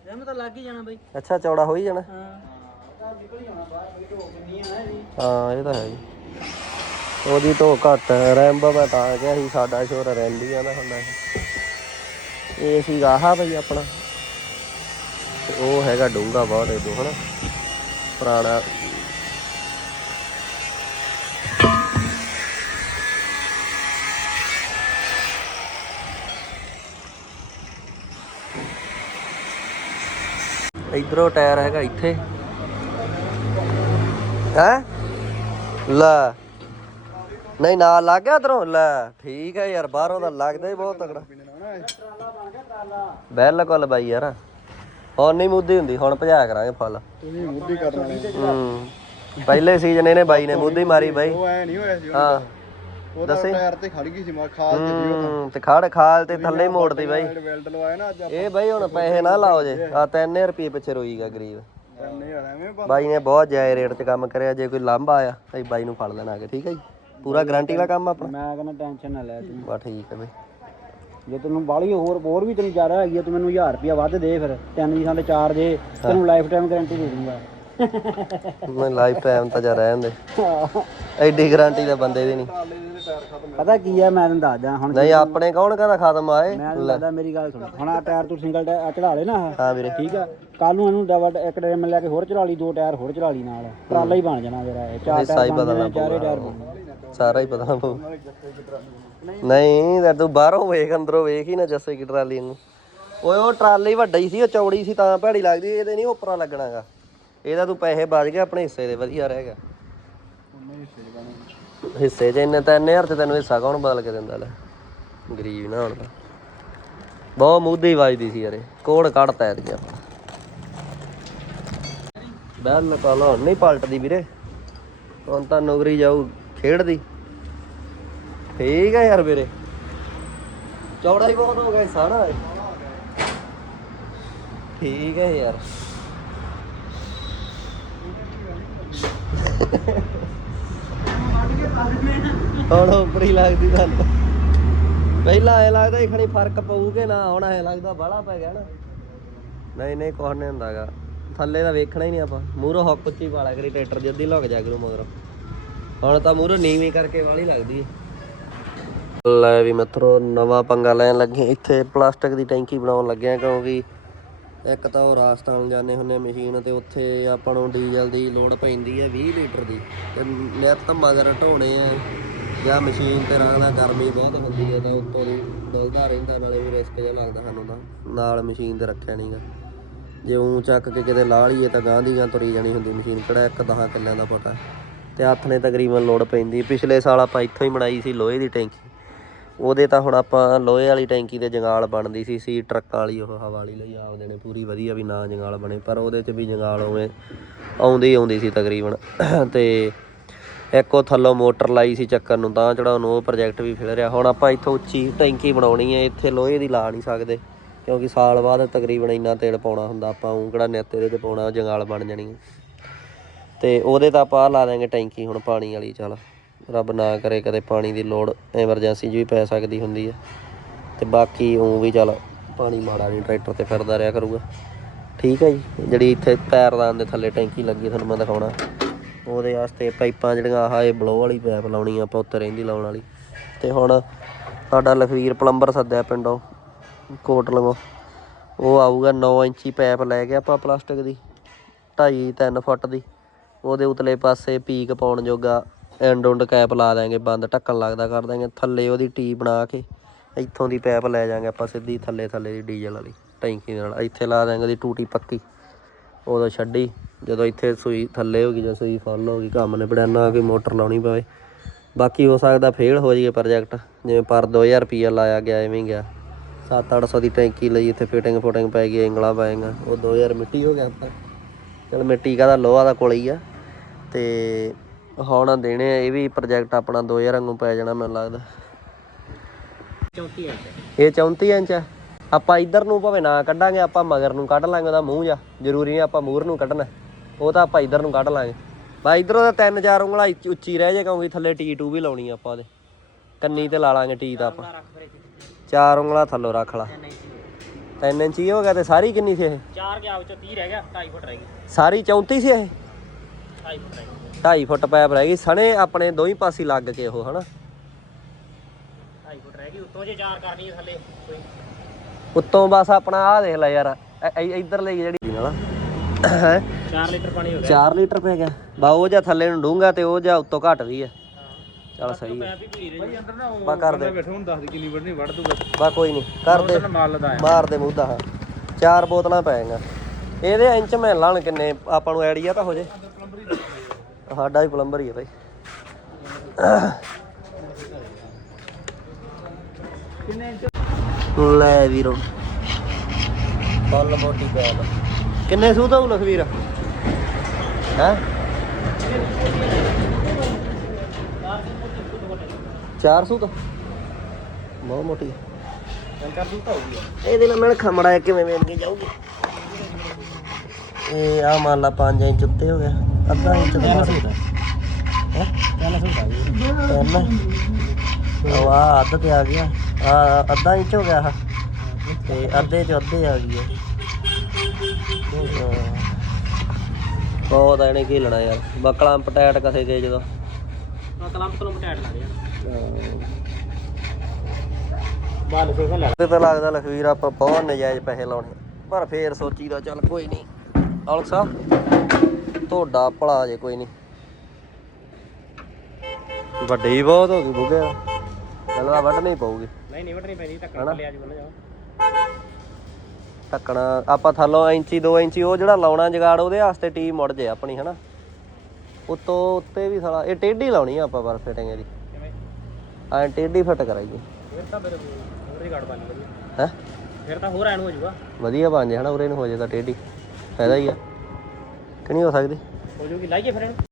ਜਮ ਤਾਂ ਲੱਗ ਹੀ ਜਾਣਾ ਬਈ। ਅੱਛਾ ਚੌੜਾ ਹੋ ਹੀ ਜਾਣਾ। ਹਾਂ। ਹਾਂ, ਇਹ ਤਾਂ ਹੈ ਜੀ। ਉਹਦੀ ਤੋਂ ਘੱਟ ਹੈ ਰੈਮ ਮੈਂ ਤਾਂ ਕਿਹਾ ਸੀ, ਸਾਡਾ ਸ਼ੋਰ ਰਹਿੰਦੀ ਆ ਨਾ ਹੁੰਦਾ ਇਹ ਸੀ ਆਹਾ ਬਈ ਆਪਣਾ। ਤੇ ਉਹ ਹੈਗਾ ਡੂੰਗਾ ਬਹੁਤ ਇਹ ਹਨਾ? ਪੁਰਾਣਾ। ਇਧਰੋਂ ਟਾਇਰ ਹੈਗਾ ਇੱਥੇ। ਹੈ? ਲੈ। ਨਹੀਂ ਨਾਲ ਲੱਗ ਗਿਆ ਉਧਰੋਂ ਲੈ ਠੀਕ ਹੈ ਯਾਰ ਬਾਹਰੋਂ ਤਾਂ ਲੱਗਦਾ ਹੀ ਬਹੁਤ ਤਗੜਾ ਬਿਲਕੁਲ ਬਾਈ ਯਾਰ। ਹੁਣ ਨਹੀਂ ਮੁੱਦੀ ਹੁੰਦੀ ਹੁਣ ਭਜਾਇਆ ਕਰਾਂਗੇ ਫਲ। ਤੁਸੀਂ ਮੁੱਢੀ ਕਰਨ ਵਾਲੇ ਹੂੰ। ਪਹਿਲੇ ਸੀਜ਼ਨ ਇਹਨੇ ਬਾਈ ਨੇ ਮੁੱਦੀ ਮਾਰੀ ਬਾਈ। ਉਹ ਐ ਨਹੀਂ ਹੋਇਆ ਸੀ ਹਾਂ। ਉਹਦਾ ਟਾਇਰ ਤੇ ਖੜ ਗਈ ਸੀ ਮੈਂ ਖਾਲ ਤੇ। ਤੇ ਖੜ ਖਾਲ ਤੇ ਥੱਲੇ ਹੀ ਮੋੜਦੀ ਬਾਈ। ਇਹ ਬਾਈ ਹੁਣ ਪੈਸੇ ਨਾ ਲਾਓ ਜੇ। ਆ 3000 ਰੁਪਏ ਪਿੱਛੇ ਰੋਈਗਾ ਗਰੀਬ। ਬਾਈ ਨੇ ਬਹੁਤ ਜਾਇ ਰੇਟ 'ਚ ਕੰਮ ਕਰਿਆ ਜੇ ਕੋਈ ਲਾਂਭਾ ਆਇਆ ਤਾਂ ਬਾਈ ਨੂੰ ਫੜ ਲੈਣਾ ਆ ਕੇ ਠੀਕ ਹੈ ਜੀ? ਪੂਰਾ ਗਾਰੰਟੀ ਵਾਲਾ ਕੰਮ ਆ ਆਪਣਾ? ਮੈਂ ਕਹਿੰਦਾ ਟੈਨਸ਼ਨ ਨਾ ਲੈ ਤੂੰ। ਬਾ ਠੀਕ ਹੈ ਬਈ। ਜੇ ਤੈਨੂੰ ਬਾਲੀ ਹੋਰ ਹੋਰ ਵੀ ਤੈਨੂੰ ਜ਼ਿਆਦਾ ਹੈਗੀ ਆ ਤੂੰ ਮੈਨੂੰ 1000 ਰੁਪਇਆ ਵੱਧ ਦੇ ਫਿਰ ਤਿੰਨ ਦੀ ਤੇ ਚਾਰ ਦੇ ਤੈਨੂੰ ਲਾਈਫ ਟਾਈਮ ਗਾਰੰਟੀ ਦੇ ਦੂੰਗਾ। ਮੈਂ ਲਾਈਫ ਟਾਈਮ ਤਾਂ ਜਾ ਰਹਿਣ ਦੇ। ਐਡੀ ਗਾਰੰਟੀ ਤਾਂ ਬੰਦੇ ਦੀ ਨਹੀਂ। ਪਤਾ ਕੀ ਆ ਮੈਂ ਤੈਨੂੰ ਦੱਸਦਾ ਹੁਣ ਨਹੀਂ ਆਪਣੇ ਕੌਣ ਕਹਿੰਦਾ ਖਤਮ ਆਏ ਮੈਂ ਤੈਨੂੰ ਦੱਸਦਾ ਮੇਰੀ ਗੱਲ ਸੁਣ। ਹੁਣ ਆ ਟਾਇਰ ਤੂੰ ਸਿੰਗਲ ਟਾਇਰ ਚੜਾ ਲੈ ਨਾ ਆਹ, ਹਾਂ ਵੀਰੇ। ਠੀਕ ਆ? ਕੱਲ ਨੂੰ ਇਹਨੂੰ ਡਬਲ ਇੱਕ ਟਾਇਰ ਲੈ ਕੇ ਹੋਰ ਚੜਾ ਲਈ ਦੋ ਟਾਇਰ ਹੋਰ ਚੜਾ ਲਈ ਨਾਲ। ਟਰਾਲਾ ਹੀ ਬਣ ਜਾਣਾ ਤੇਰਾ ਇਹ। ਚਾਰ ਹਿੱਸਾ ਹੀ ਟਾਇਰ ਬਣ ਬਦਲਣਾ ਜਾਣੇ ਚਾਰੇ ਟਾਇਰ ਬਣਨੇ ਸਾਰਾ ਹੀ ਪਤਾ ਪਊ। ਨਹੀਂ ਤੇ ਤੂੰ ਬਾਹਰੋਂ ਵੇਖ ਅੰਦਰੋਂ ਵੇਖ ਹੀ ਨਾ ਜੱਸੇ ਕੀ ਟਰਾਲੀ ਨੂੰ। ਓਏ ਉਹ ਟਰਾਲੀ ਵੱਡਾ ਹੀ ਸੀ ਉਹ ਚੌੜੀ ਸੀ ਤਾਂ ਭੈੜੀ ਲੱਗਦੀ ਇਹਦੇ ਨਹੀਂ ਉੱਪਰਾਂ ਲੱਗਣਾਗਾ। ਇਹਦਾ ਤੂੰ ਪੈਸੇ ਬਚ ਗਏ ਆਪਣੇ ਹਿੱਸੇ ਦੇ ਵਧੀਆ ਰਹਿ ਗਿਆ ਹਿੱਸੇ 'ਚ ਇੰਨੇ ਤਾਂ 3000 ਚ ਤੈਨੂੰ ਹਿੱਸਾ ਕੌਣ ਬਦਲ ਕੇ ਦਿੰਦਾ ਲੈ। ਗਰੀਬ ਨਾ ਹੁਣ ਤਾਂ। ਬਹੁਤ ਮੁੱਦੀ ਵੱਜਦੀ ਸੀ ਯਾਰੇ ਕੋੜ ਕੱਢਤਾ ਐਤਕੀ ਆਪਾਂ। ਬੈਲ ਕਾਲਾ ਨਹੀਂ ਪਲਟਦੀ ਵੀਰੇ। ਹੁਣ ਤਾਂ ਨੌਕਰੀ ਜਾਊ ਖੇਡਦੀ। ਠੀਕ ਹੈ ਯਾਰ ਵੀਰੇ। ਚੌੜਾ ਹੀ ਬਹੁਤ ਹੋ ਗਿਆ ਸਾਰਾ ਠੀਕ ਹੈ ਯਾਰ। ਹੁਣ ਉੱਪਰ ਲੱਗਦੀ ਤੁਹਾਨੂੰ। ਪਹਿਲਾਂ ਐ ਲੱਗਦਾ ਖਣੀ ਫ਼ਰਕ ਪਊਗੇ, ਨਾ ਹੁਣ ਐ ਲੱਗਦਾ ਬਾਹਲਾ ਪੈ ਗਿਆ ਨਾ। ਨਹੀਂ ਨਹੀਂ, ਕੁਛ ਨਹੀਂ ਹੁੰਦਾਗਾ ਥੱਲੇ ਦਾ ਵੇਖਣਾ ਹੀ ਨਹੀਂ ਆਪਾਂ। ਮੂਹਰੋਂ ਹੱਕ ਉੱਚੀ ਵਾਲਾ ਕਰੀ, ਟਰੈਕਟਰ ਜੱਦੀ ਲੁਕ ਜਾ ਕਰੂ ਮਗਰੋਂ। ਹੁਣ ਤਾਂ ਮੂਹਰੋਂ ਨੀਵੀਂ ਕਰਕੇ ਵਾਲੀ ਲੱਗਦੀ ਹੈ ਲੈ ਵੀ ਮਿੱਤਰੋ, ਨਵਾਂ ਪੰਗਾ ਲੈਣ ਲੱਗੇ। ਇੱਥੇ ਪਲਾਸਟਿਕ ਦੀ ਟੈਂਕੀ ਬਣਾਉਣ ਲੱਗਿਆ ਕਿਉਂਕਿ ਇੱਕ ਤਾਂ ਉਹ ਰਾਜਸਥਾਨ ਜਾਂਦੇ ਹੁੰਦੇ ਮਸ਼ੀਨ ਤੇ ਉੱਥੇ ਆਪਾਂ ਨੂੰ ਡੀਜ਼ਲ ਦੀ ਲੋੜ ਪੈਂਦੀ ਹੈ 20 ਲੀਟਰ ਦੀ ਤੇ ਨਿੱਤ ਮਗਰ ਢੋਣੇ ਆ ਜਾਂ ਮਸ਼ੀਨ ਤੇ ਰੱਖਦਾ ਗਰਮੀ ਬਹੁਤ ਹੁੰਦੀ ਹੈ ਤਾਂ ਉੱਤੋਂ ਦੀ ਡੁੱਲਦਾ ਰਹਿੰਦਾ ਨਾਲੇ ਵੀ ਰਿਸਕ ਜਿਹਾ ਲੱਗਦਾ ਸਾਨੂੰ ਤਾਂ, ਨਾਲ ਮਸ਼ੀਨ ਤੇ ਰੱਖਿਆ ਨਹੀਂਗਾ ਜੇ ਉਂ ਚੱਕ ਕੇ ਕਿਤੇ ਲਾ ਲਈਏ ਤਾਂ ਗਾਂ ਦੀ ਗਾਂ ਤੁਰੀ ਜਾਣੀ ਹੁੰਦੀ ਮਸ਼ੀਨ, ਕਿਹੜਾ ਇੱਕ 10 ਕਿੱਲਿਆਂ ਦਾ ਪਟਾ ਤੇ ਹੱਥ ਨੇ ਤਕਰੀਬਨ ਲੋੜ ਪੈਂਦੀ। ਪਿਛਲੇ ਸਾਲ ਆਪਾਂ ਇੱਥੋਂ ਹੀ ਬਣਾਈ ਸੀ ਲੋਹੇ ਦੀ ਟੈਂਕੀ। ਉਹਦੇ ਤਾਂ ਹੁਣ ਆਪਾਂ ਲੋਹੇ ਵਾਲੀ ਟੈਂਕੀ 'ਤੇ ਜੰਗਾਲ ਬਣਦੀ ਸੀ ਸੀ ਟਰੱਕਾਂ ਵਾਲੀ, ਉਹ ਹਵਾ ਵਾਲੀ ਲਈ ਆਪਦੇ ਨੇ ਪੂਰੀ ਵਧੀਆ ਵੀ ਨਾ ਜੰਗਾਲ ਬਣੇ, ਪਰ ਉਹਦੇ 'ਚ ਵੀ ਜੰਗਾਲ ਉਵੇਂ ਆਉਂਦੀ ਆਉਂਦੀ ਸੀ ਤਕਰੀਬਨ। ਤੇ ਇੱਕ ਉਹ ਥੱਲੋਂ ਮੋਟਰ ਲਾਈ ਸੀ ਚੱਕਰ ਨੂੰ, ਤਾਂ ਚੜਾਉਣ ਨੂੰ ਉਹ ਪ੍ਰੋਜੈਕਟ ਵੀ ਫਿਰ ਰਿਹਾ ਹੁਣ ਆਪਾਂ ਇੱਥੋਂ ਉੱਚੀ ਟੈਂਕੀ ਬਣਾਉਣੀ ਹੈ, ਇੱਥੇ ਲੋਹੇ ਦੀ ਲਾ ਨਹੀਂ ਸਕਦੇ, ਕਿਉਂਕਿ ਸਾਲ ਬਾਅਦ ਤਕਰੀਬਨ ਇੰਨਾ ਤੇਲ ਪਾਉਣਾ ਹੁੰਦਾ, ਆਪਾਂ ਉਹ ਕਿਹੜਾ ਨਿੱਤ ਇਹਦੇ ਤੇ ਪਾਉਣਾ, ਜੰਗਾਲ ਬਣ ਜਾਣੀ ਹੈ। ਤੇ ਉਹਦੇ ਤਾਂ ਆਪਾਂ ਆਹ ਲਾ ਦਾਂਗੇ ਟੈਂਕੀ ਹੁਣ ਪਾਣੀ ਵਾਲੀ, ਚੱਲ। ਰੱਬ ਨਾ ਕਰੇ, ਕਦੇ ਪਾਣੀ ਦੀ ਲੋੜ ਐਮਰਜੈਂਸੀ 'ਚ ਵੀ ਪੈ ਸਕਦੀ ਹੁੰਦੀ ਹੈ ਤੇ ਬਾਕੀ ਉਹ ਵੀ ਚੱਲ ਪਾਣੀ ਮਾੜਾ ਨਹੀਂ, ਟਰੈਕਟਰ ਤੇ ਫਿਰਦਾ ਰਿਹਾ ਕਰੂਗਾ। ਠੀਕ ਹੈ ਜੀ, ਜਿਹੜੀ ਇੱਥੇ ਪੈਰਦਾਨ ਦੇ ਥੱਲੇ ਟੈਂਕੀ ਲੱਗੀ ਤੁਹਾਨੂੰ ਮੈਂ ਦਿਖਾਉਣਾ। ਉਹਦੇ ਵਾਸਤੇ ਪਾਈਪਾਂ ਜਿਹੜੀਆਂ, ਆਹ ਇਹ ਬਲੋ ਵਾਲੀ ਪਾਈਪ ਲਾਉਣੀ ਆਪਾਂ ਉੱਤੇ ਰਹਿੰਦੀ ਲਾਉਣ ਵਾਲੀ। ਤੇ ਹੁਣ ਸਾਡਾ ਲਖਵੀਰ ਪਲੰਬਰ ਸੱਦਿਆ ਪਿੰਡੋਂ ਕੋਟ ਲਗੋ ਉਹ ਆਊਗਾ 9 ਇੰਚੀ ਪਾਈਪ ਲੈ ਕੇ ਆਪਾਂ ਪਲਾਸਟਿਕ ਦੀ 2.5 3 ਫੁੱਟ ਦੀ। ਉਹਦੇ ਉਤਲੇ ਪਾਸੇ ਪੀਕ ਪਾਉਣ ਜੋਗਾ ਐਂਡ ਉਂਡ ਕੈਪ ਲਾ ਦਾਂਗੇ ਬੰਦ ਢੱਕਣ ਲੱਗਦਾ ਕਰ ਦਾਂਗੇ ਥੱਲੇ ਉਹਦੀ ਟੀ ਬਣਾ ਕੇ ਇੱਥੋਂ ਦੀ ਪੈਪ ਲੈ ਜਾਾਂਗੇ ਆਪਾਂ ਸਿੱਧੀ ਥੱਲੇ ਥੱਲੇ ਦੀ ਡੀਜ਼ਲ ਵਾਲੀ, ਟੈਂਕੀ ਨਾਲ, ਇੱਥੇ ਲਾ ਦਾਂਗੇ ਉਹਦੀ ਟੂਟੀ ਪੱਕੀ, ਉਦੋਂ ਛੱਡੀ, ਜਦੋਂ ਇੱਥੇ ਸੂਈ ਥੱਲੇ ਹੋ ਗਈ ਜਾਂ ਸੂਈ ਫੁੱਲ ਹੋ ਗਈ, ਕੰਮ ਨੇ ਬੜਾਨਾ ਕੇ ਮੋਟਰ ਲਾਉਣੀ ਪਵੇ, ਬਾਕੀ ਹੋ ਸਕਦਾ ਫੇਲ ਹੋ ਜਾਈਏ ਪ੍ਰੋਜੈਕਟ ਜਿਵੇਂ ਪਰ 2000 ਰੁਪਈਆ ਲਾਇਆ ਗਿਆ, ਐਵੇਂ ਹੀ ਗਿਆ 7-800 ਦੀ ਟੈਂਕੀ ਲਈ ਇੱਥੇ ਫਿਟਿੰਗ ਫੁਟਿੰਗ ਪੈ ਗਈ ਇੰਗਲਾ ਪਾਏਗਾ ਉਹ 2000 ਮਿੱਟੀ ਹੋ ਗਿਆ ਆਪਾਂ ਚਲ ਮਿੱਟੀ ਕਾਹਦਾ ਲੋਹਾ ਦਾ ਕੋਲ ਹੀ ਆ, ਤੇ ਹੁਣ ਦੇਣੇ ਆ ਇਹ ਵੀ ਪ੍ਰੋਜੈਕਟ ਆਪਣਾ 2000 ਵਾਂਗੂ ਪੈ ਜਾਣਾ ਮੈਨੂੰ ਲੱਗਦਾ। 34 ਇੰਚ ਇਹ 34 ਇੰਚ ਆ। ਆਪਾਂ ਇੱਧਰ ਨੂੰ ਭਾਵੇਂ ਨਾ ਕੱਢਾਂਗੇ ਆਪਾਂ ਮਗਰ ਨੂੰ ਕੱਢ ਲਾਂਗੇ ਉਹਦਾ ਮੂੰਹ ਜਾ। ਜ਼ਰੂਰੀ ਨਹੀਂ ਆਪਾਂ ਮੂਹਰ ਨੂੰ ਕੱਢਣਾ। ਉਹ ਤਾਂ ਆਪਾਂ ਇੱਧਰ ਨੂੰ ਕੱਢ ਲਾਂਗੇ। ਬਾ ਇੱਧਰੋਂ ਤਾਂ ਤਿੰਨ ਚਾਰ ਉਂਗਲਾਂ ਉੱਚੀ- ਰਹਿ ਜੇ ਕਿਉਂਕਿ ਥੱਲੇ ਟੀ2 ਵੀ ਲਾਉਣੀ ਆਪਾਂ ਉਹਦੇ। ਕੰਨੀ ਤੇ ਲਾ ਲਾਂਗੇ ਟੀ ਦਾ ਆਪਾਂ। ਚਾਰ ਉਂਗਲਾਂ ਥੱਲੋਂ ਰੱਖ ਲਾ। 3 ਇੰਚ 3 ਇੰਚ ਹੀ ਹੋ ਗਿਆ ਤੇ ਸਾਰੀ ਕਿੰਨੀ ਸੀ ਇਹ? 4 ਗਿਆ ਵਿੱਚੋਂ 30 ਰਹਿ ਗਿਆ 2.5 ਫੁੱਟ ਰਹਿ ਗਈ। ਸਾਰੀ 34 ਸੀ ਇਹ? 2.5 ਫੁੱਟ ਰਹਿ ਗਈ। 2.5 ਫੁੱਟ ਪੈਪ ਰਹਿ ਗਈ ਸਣੇ ਆਪਣੇ ਦੋਹੀਂ ਪਾਸੇ ਲੱਗ ਕੇ ਉਹ ਹਨਾ। 2.5 ਫੁੱਟ ਰਹਿ ਗਈ ਉੱਤੋਂ ਜੇ 4 ਕਰਨੀ ਹੈ ਥੱਲੇ ਕੋਈ। ਉੱਤੋਂ ਬਸ ਆਪਣਾ ਆਹ ਦੇਖ ਲੈ ਯਾਰ ਇੱਧਰ ਲਈ ਜਿਹੜੀ ਨਾਲ। ਹੈ? 4 ਲੀਟਰ ਪਾਣੀ ਹੋ ਗਿਆ। 4 ਲੀਟਰ ਪੈ ਗਿਆ। ਬਾ ਉਹ ਜਾਂ ਥੱਲੇ ਨੂੰ ਡੂੰਗਾ ਤੇ ਉਹ ਜਾਂ ਉੱਤੋਂ ਘਟ ਵੀ ਹੈ। ਚੱਲ ਸਹੀ ਹੈ ਅੰਦਰ ਨਾ ਬਾ ਕਰ ਦੇ। ਬੈਠੋ ਹੁਣ ਦੱਸ ਕਿੰਨੀ ਵੜਨੀ ਵੜ ਦੂਗਾ। ਬਾ ਕੋਈ ਨਹੀਂ ਕਰ ਦੇ। ਮਾਰ ਦੇ ਮੂੰਹ ਦਾ। ਚਾਰ ਬੋਤਲਾਂ ਪੈਗਾ ਇਹਦੇ ਇੰਚ ਮੈਂ ਲਾਣ ਕਿੰਨੇ ਆਪਾਂ ਨੂੰ ਆਈਡੀਆ ਤਾਂ ਹੋ ਜੇ। ਸਾਡਾ ਵੀ ਪਲੰਬਰ ਹੀ ਹੈ ਭਾਈ ਕਿੰਨੇ ਲੈ ਵੀਰੋ। ਫੁੱਲ ਬੋਡੀ ਪੈਪ ਕਿੰਨੇ ਸੂਤ ਹੋਊ ਲਖਵੀਰ? ਹੈ? ਚਾਰ ਸੂਤ? ਬਹੁਤ ਮੋਟੀ। ਚੱਲ ਕਰ ਦੂੰ ਤਾਂ ਹੋਊਗੀ ਇਹਦੇ ਨਾਲ ਮੈਂ ਖਮੜਾ ਕਿਵੇਂ ਵੇਚ ਕੇ ਜਾਊਗੀ। ਇਹ ਆ ਮੰਨ ਲਾ 5 ਇੰਚ ਉੱਤੇ ਹੋ ਗਿਆ। ਅੱਧਾ ਇੰਚ ਦਾ ਹੈ। ਚੱਲ ਸੁਣਦਾ ਪਹਿਲਾਂ ਉਹ ਆ ਅੱਧ ਤੇ ਆ ਗਿਆ। ਆ ਅੱਧਾ ਇੰਚ ਹੋ ਗਿਆ ਆਹ ਤੇ ਅੱਧੇ ਚ ਅੱਧੇ ਆ ਗਈ ਹੈ। ਬਹੁਤ ਐਨੇ ਘੇਲਣਾ ਯਾਰ। ਬਕਲਾਂ ਪਟੈਟ ਕਸੇ ਗਏ ਜਦੋਂ। ਆ ਕਲੰਪ ਕਲੰਪ ਟੈਟ ਲਾ ਰਿਹਾ। ਬਾਲ ਸੋਖਾ ਲਾ ਤੇ ਤਾਂ ਲੱਗਦਾ ਲਖਵੀਰ ਆਪਾਂ ਬਹੁਤ ਨਜਾਇਜ਼ ਪੈਸੇ ਲਾਉਣੇ ਪਰ ਫੇਰ ਸੋਚੀਦਾ ਚੱਲ ਕੋਈ ਨਹੀਂ। ਔਲਖ ਸਾਹਿਬ ਤੁਹਾਡਾ ਭਲਾ ਜੇ ਕੋਈ ਨਹੀਂ। ਵੱਡੀ ਹੀ ਬਹੁਤ ਹੋ ਗਈ ਬੁੱਗੇ ਚੱਲਦਾ ਵੱਢਣੀ ਪਊਗੀ। ਨਹੀਂ ਨਹੀਂ ਵੜਨੀ ਪੈਣੀ ਧੱਕਾ ਹਨਾ? ਲਿਆ ਜੀ ਬੰਨ ਜਾ ਢੱਕਣਾ ਆਪਾਂ ਥੱਲੋਂ ਇੰਚੀ 2 ਇੰਚੀ ਉਹ ਜਿਹੜਾ ਲਾਉਣਾ ਜਗਾੜ ਉਹਦੇ ਵਾਸਤੇ ਟੀ ਮੁੜ ਜੇ ਆਪਣੀ ਹਨਾ? ਉਤੋਂ ਉੱਤੇ ਵੀ ਸਾਲਾ ਇਹ ਟੇਢੀ ਲਾਉਣੀ ਆ ਆਪਾਂ ਪਰ ਫਿਟਿੰਗ ਇਹਦੀ। ਕਿਵੇਂ? ਐਂ ਟੇਢੀ ਫਿੱਟ ਕਰਾਈਏ। ਫਿਰ ਤਾਂ ਮੇਰੇ ਹੋਰ ਹੀ ਗਾੜ ਬਣ ਵਧੀਆ ਹੈ? ਫਿਰ ਤਾਂ ਹੋਰ ਐਨ ਹੋ ਜਾਊਗਾ। ਵਧੀਆ ਬਣ ਜੇ ਹਨਾ ਉਰੇ ਨੂੰ ਹੋ ਜੇ ਤਾਂ ਟੇਢੀ। ਫਾਇਦਾ ਹੀ ਆ। ਕਿ ਨਹੀਂ ਹੋ ਸਕਦੀ। ਹੋ ਜਾਊਗੀ ਲਾਈਏ ਫਿਰ ਇਹਨੂੰ।